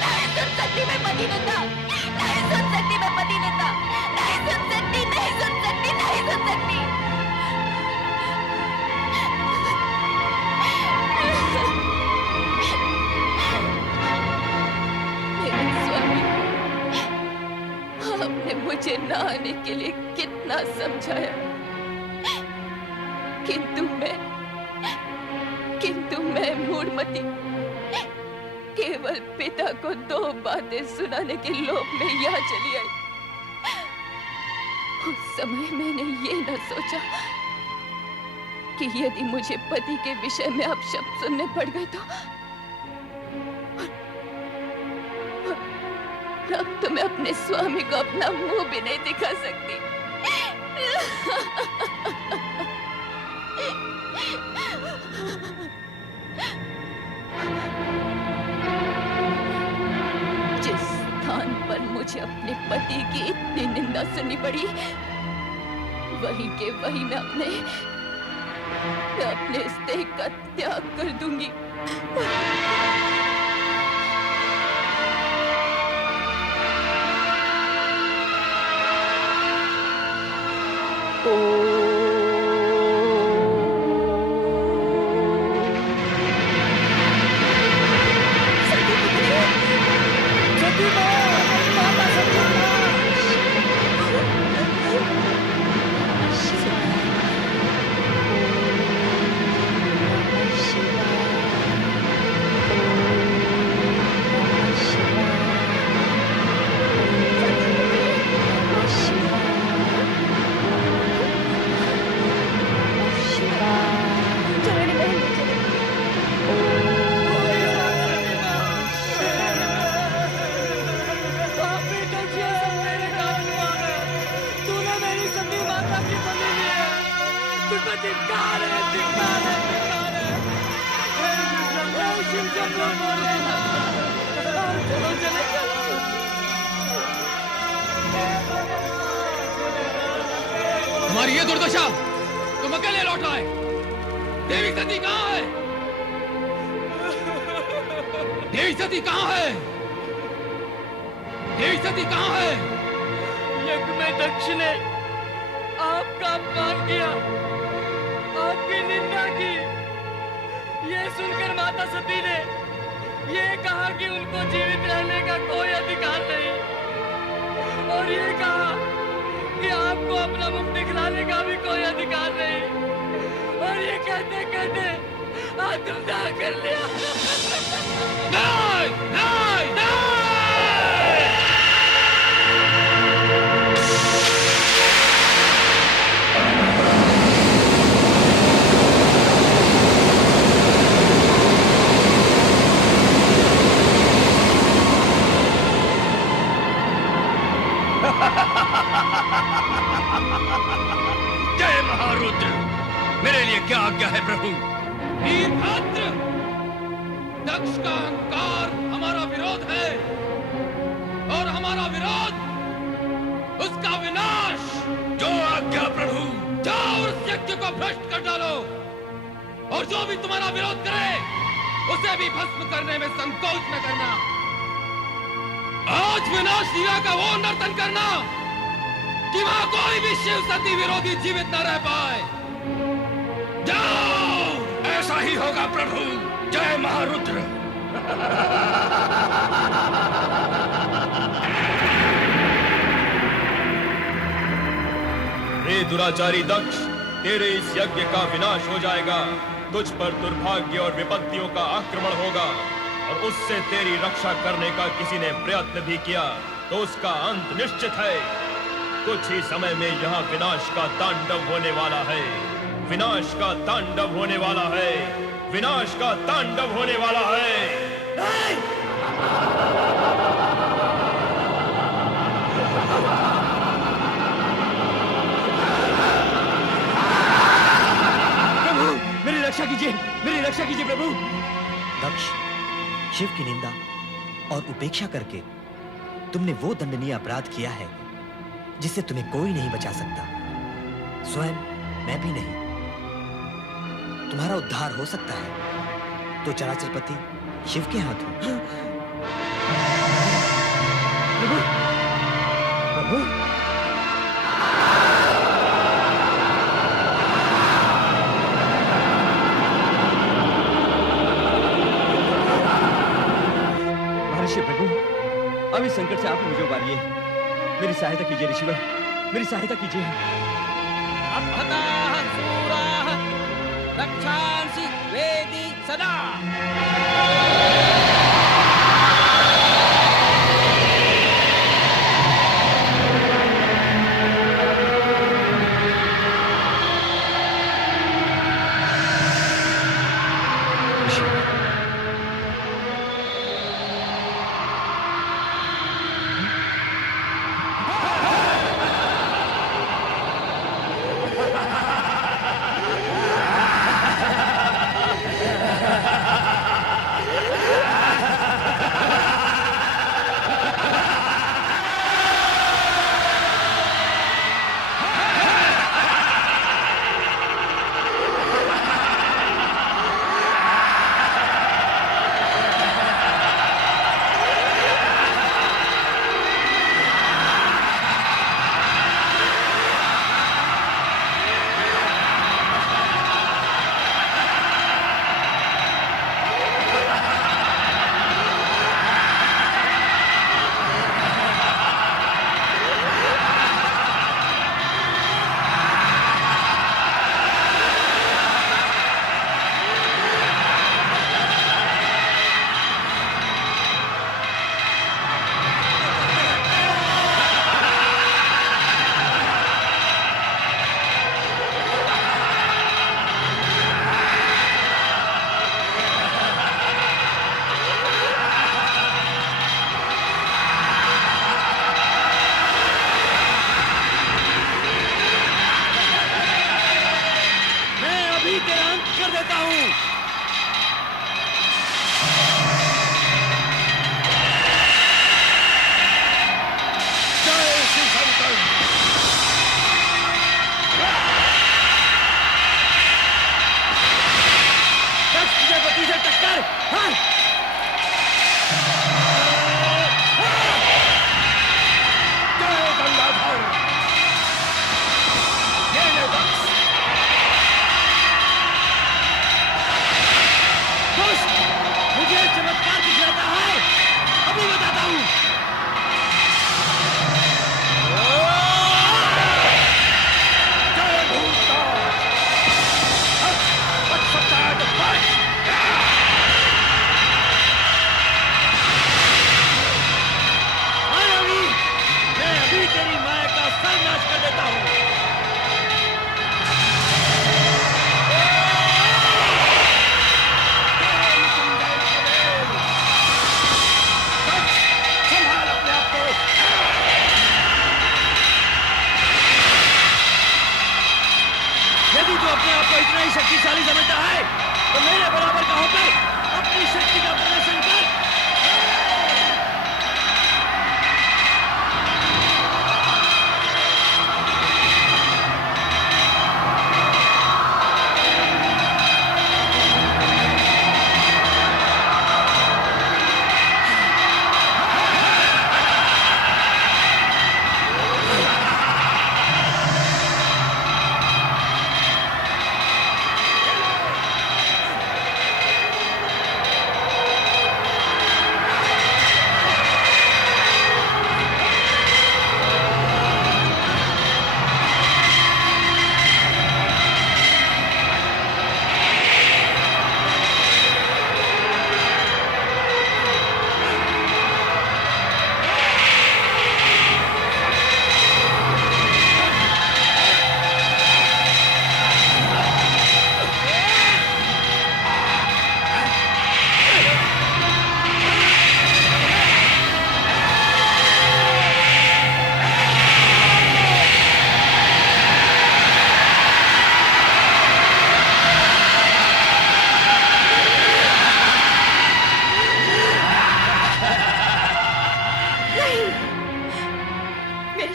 नहीं सुन सकती मैं पति निंदा, नहीं सुन सकती मैं पति निंदा, नहीं सुन सकती, नहीं सुन सकती, नहीं सुन सकती। मेरे स्वामी, आपने मुझे न आने के लिए कितना समझाया, किंतु मैं मूढ़मती केवल पिता को 2 बातें सुनाने के लोभ में यहाँ चली आई। उस समय मैंने ये न सोचा कि यदि मुझे पति के विषय में अब शब्द सुनने पड़ गए तो अब तो मैं अपने स्वामी को अपना मुंह भी नहीं दिखा सकती। जिस स्थान पर मुझे अपने पति की इतनी निंदा सुननी पड़ी, वहीं के वहीं मैं अपने मैं अपने इस देह का त्याग कर दूंगी। तुम्हारी ये दुर्दशा, तुम अकेले लौट आए। देवी सती कहाँ है? देवी सती कहाँ है? देवी सती कहाँ है? यज्ञ में दक्ष ने आपका अपमान किया, आपकी निंदा की। ये सुनकर माता सती ने ये कहा कि उनको जीवित रहने का कोई अधिकार नहीं, और ये कहा कि आपको अपना मुख दिखलाने का भी कोई अधिकार नहीं, और ये कहते कहते आत्मदाह कर लिया। नहीं, नहीं, नहीं! जय महारुद्र, मेरे लिए क्या आज्ञा है प्रभु? वीरभद्र, दक्ष का अहंकार हमारा विरोध है, और हमारा विरोध उसका विनाश। जो आज्ञा प्रभु। जाओ उस यज्ञ को भ्रष्ट कर डालो, और जो भी तुम्हारा विरोध करे उसे भी भस्म करने में संकोच न करना। आज विनाश लीला का वो नर्तन करना कि वहां कोई भी शिव सती विरोधी जीवित न रह पाए। जाओ, ऐसा ही होगा प्रभु। जय महारुद्र। रे दुराचारी दक्ष, तेरे इस यज्ञ का विनाश हो जाएगा। तुझ पर दुर्भाग्य और विपत्तियों का आक्रमण होगा, और उससे तेरी रक्षा करने का किसी ने प्रयत्न भी किया तो उसका अंत निश्चित है। कुछ ही समय में यहाँ विनाश का तांडव होने वाला है। विनाश का तांडव होने वाला है। विनाश का तांडव होने वाला है। प्रभु, मेरी रक्षा कीजिए, मेरी रक्षा कीजिए प्रभु। दक्ष, शिव की निंदा और उपेक्षा करके तुमने वो दंडनीय अपराध किया है जिससे तुम्हें कोई नहीं बचा सकता, स्वयं मैं भी नहीं। तुम्हारा उद्धार हो सकता है तो चराचरपति शिव के हाथ हो। प्रभु, प्रभु, महर्षि प्रभु, अब इस संकट से आप मुझे उबारिए। मेरी सहायता कीजिए ऋषिवर, मेरी सहायता कीजिए। अपहताः शूराः रक्षांसि वेदी सदा। तेरी माया का सर्वनाश कर देता हूं। संभाल अपने आप को। यदि तू अपने आप को इतना ही शक्तिशाली समझता है तो मेरे बराबर का होकर अपनी शक्ति का प्रदर्शन कर।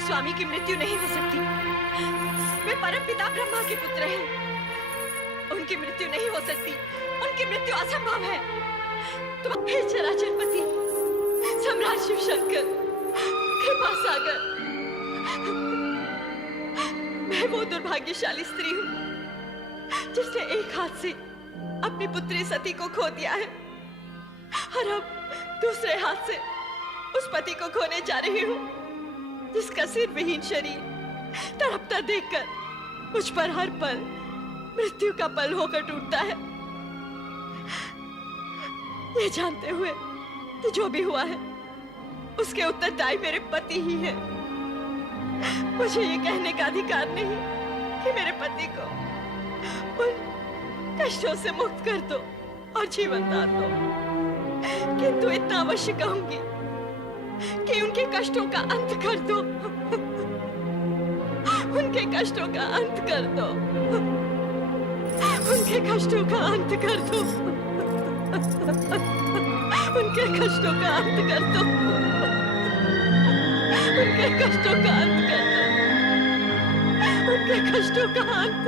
स्वामी की मृत्यु नहीं हो सकती। वे परमपिता ब्रह्मा के पुत्र हैं। उनकी मृत्यु नहीं हो सकती। उनकी मृत्यु असंभव है। तुम हे चराचरपति, सम्राट शिव शंकर, कृपा सागर, मैं वो दुर्भाग्यशाली स्त्री हूँ जिसने एक हाथ से अपनी पुत्री सती को खो दिया है और अब दूसरे हाथ से उस पति को खोने जा रही हूँ जिसका सिर विहीन शरीर तड़पता देखकर मुझ पर हर पल मृत्यु का पल होकर टूटता है। ये जानते हुए कि जो भी हुआ है उसके उत्तरदायी मेरे पति ही हैं। मुझे ये कहने का अधिकार नहीं कि मेरे पति को उन कष्टों से मुक्त कर दो और जीवन दान दो, किंतु इतना अवश्य कहूंगी कि उनके कष्टों का अंत कर दो। उनके कष्टों का अंत कर दो। उनके कष्टों का अंत कर दो। उनके कष्टों का अंत कर दो। उनके कष्टों का अंत कर दो। उनके कष्टों का अंत।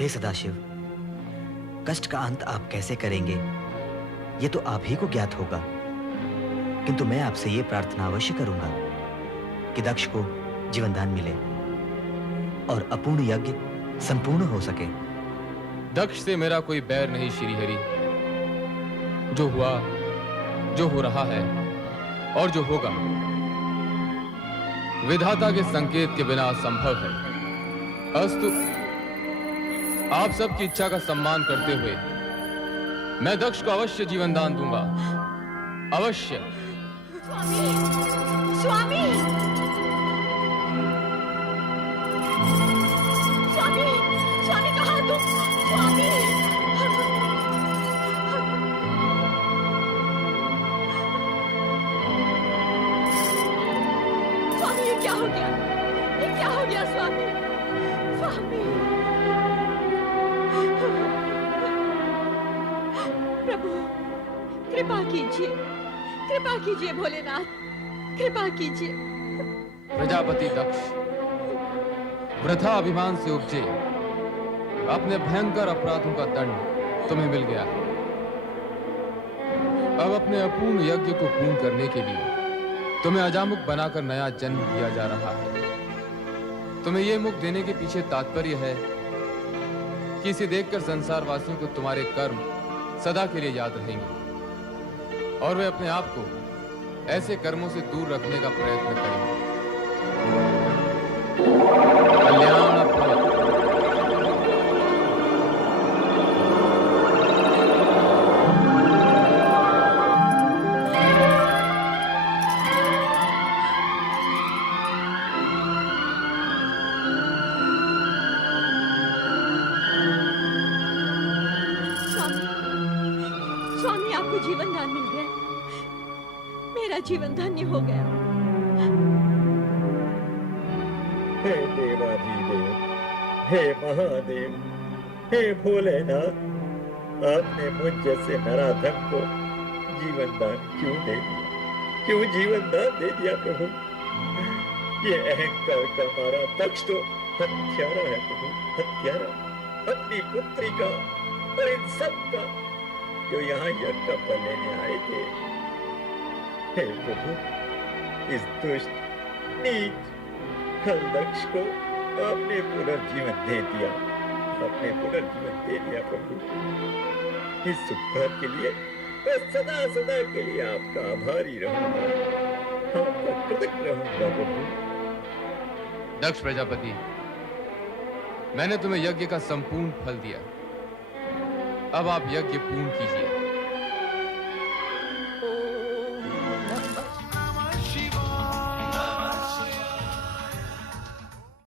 हे सदाशिव, कष्ट का अंत आप कैसे करेंगे ये तो आप ही को ज्ञात होगा, किंतु मैं आपसे ये प्रार्थना अवश्य करूंगा कि दक्ष को जीवनदान मिले और अपूर्ण यज्ञ संपूर्ण हो सके। दक्ष से मेरा कोई बैर नहीं श्री हरि। जो हुआ, जो हो रहा है और जो होगा विधाता के संकेत के बिना असंभव है। अस्तु, आप सबकी इच्छा का सम्मान करते हुए मैं दक्ष को अवश्य जीवन दान दूंगा, अवश्य। स्वामी, स्वामी, स्वामी, स्वामी कहाँ तुम? स्वामी, स्वामी ये क्या हो गया? ये क्या हो गया स्वामी? स्वामी, प्रभु कृपा कीजिए, कृपा कीजिए भोलेनाथ, कृपा कीजिए। प्रजापति दक्ष वृथा अभिमान से उपजे अपने भयंकर अपराधों का दंड तुम्हें मिल गया है। अब अपने अपूर्ण यज्ञ को पूर्ण करने के लिए तुम्हें अजामुख बनाकर नया जन्म दिया जा रहा है। तुम्हें यह मुख देने के पीछे तात्पर्य है कि इसे देखकर संसार वासियों को तुम्हारे कर्म सदा के लिए याद रहेंगे और वे अपने आप को ऐसे कर्मों से दूर रखने का प्रयत्न करेंगे। कल्याण भवतु। जीवन दान मिल गया। मेरा जीवन धन्य हो गया। हे देवाधिदेव, हे महादेव, हे भोलेनाथ, आपने मुझ जैसे नराधम को जीवन दान क्यों दे दिया? क्यों जीवन दान दे दिया प्रभु? ये अहंकार का मारा दक्ष तो हत्यारा है प्रभु, हत्यारा। अपनी पुत्री का और इन सब का जो यहाँ यज्ञ का फल लेने आए थे। हे प्रभु, इस दुष्ट नीच खल दक्ष को आपने पुनर्जीवन दे दिया, आपने पुनर्जीवन दे दिया प्रभु। इस उपकार के लिए मैं सदा सदा के लिए आपका आभारी रहूंगा, आपका कृतज्ञ रहूंगा प्रभु। दक्ष प्रजापति, मैंने तुम्हें यज्ञ का संपूर्ण फल दिया। अब आप यज्ञ पूर्ण कीजिए।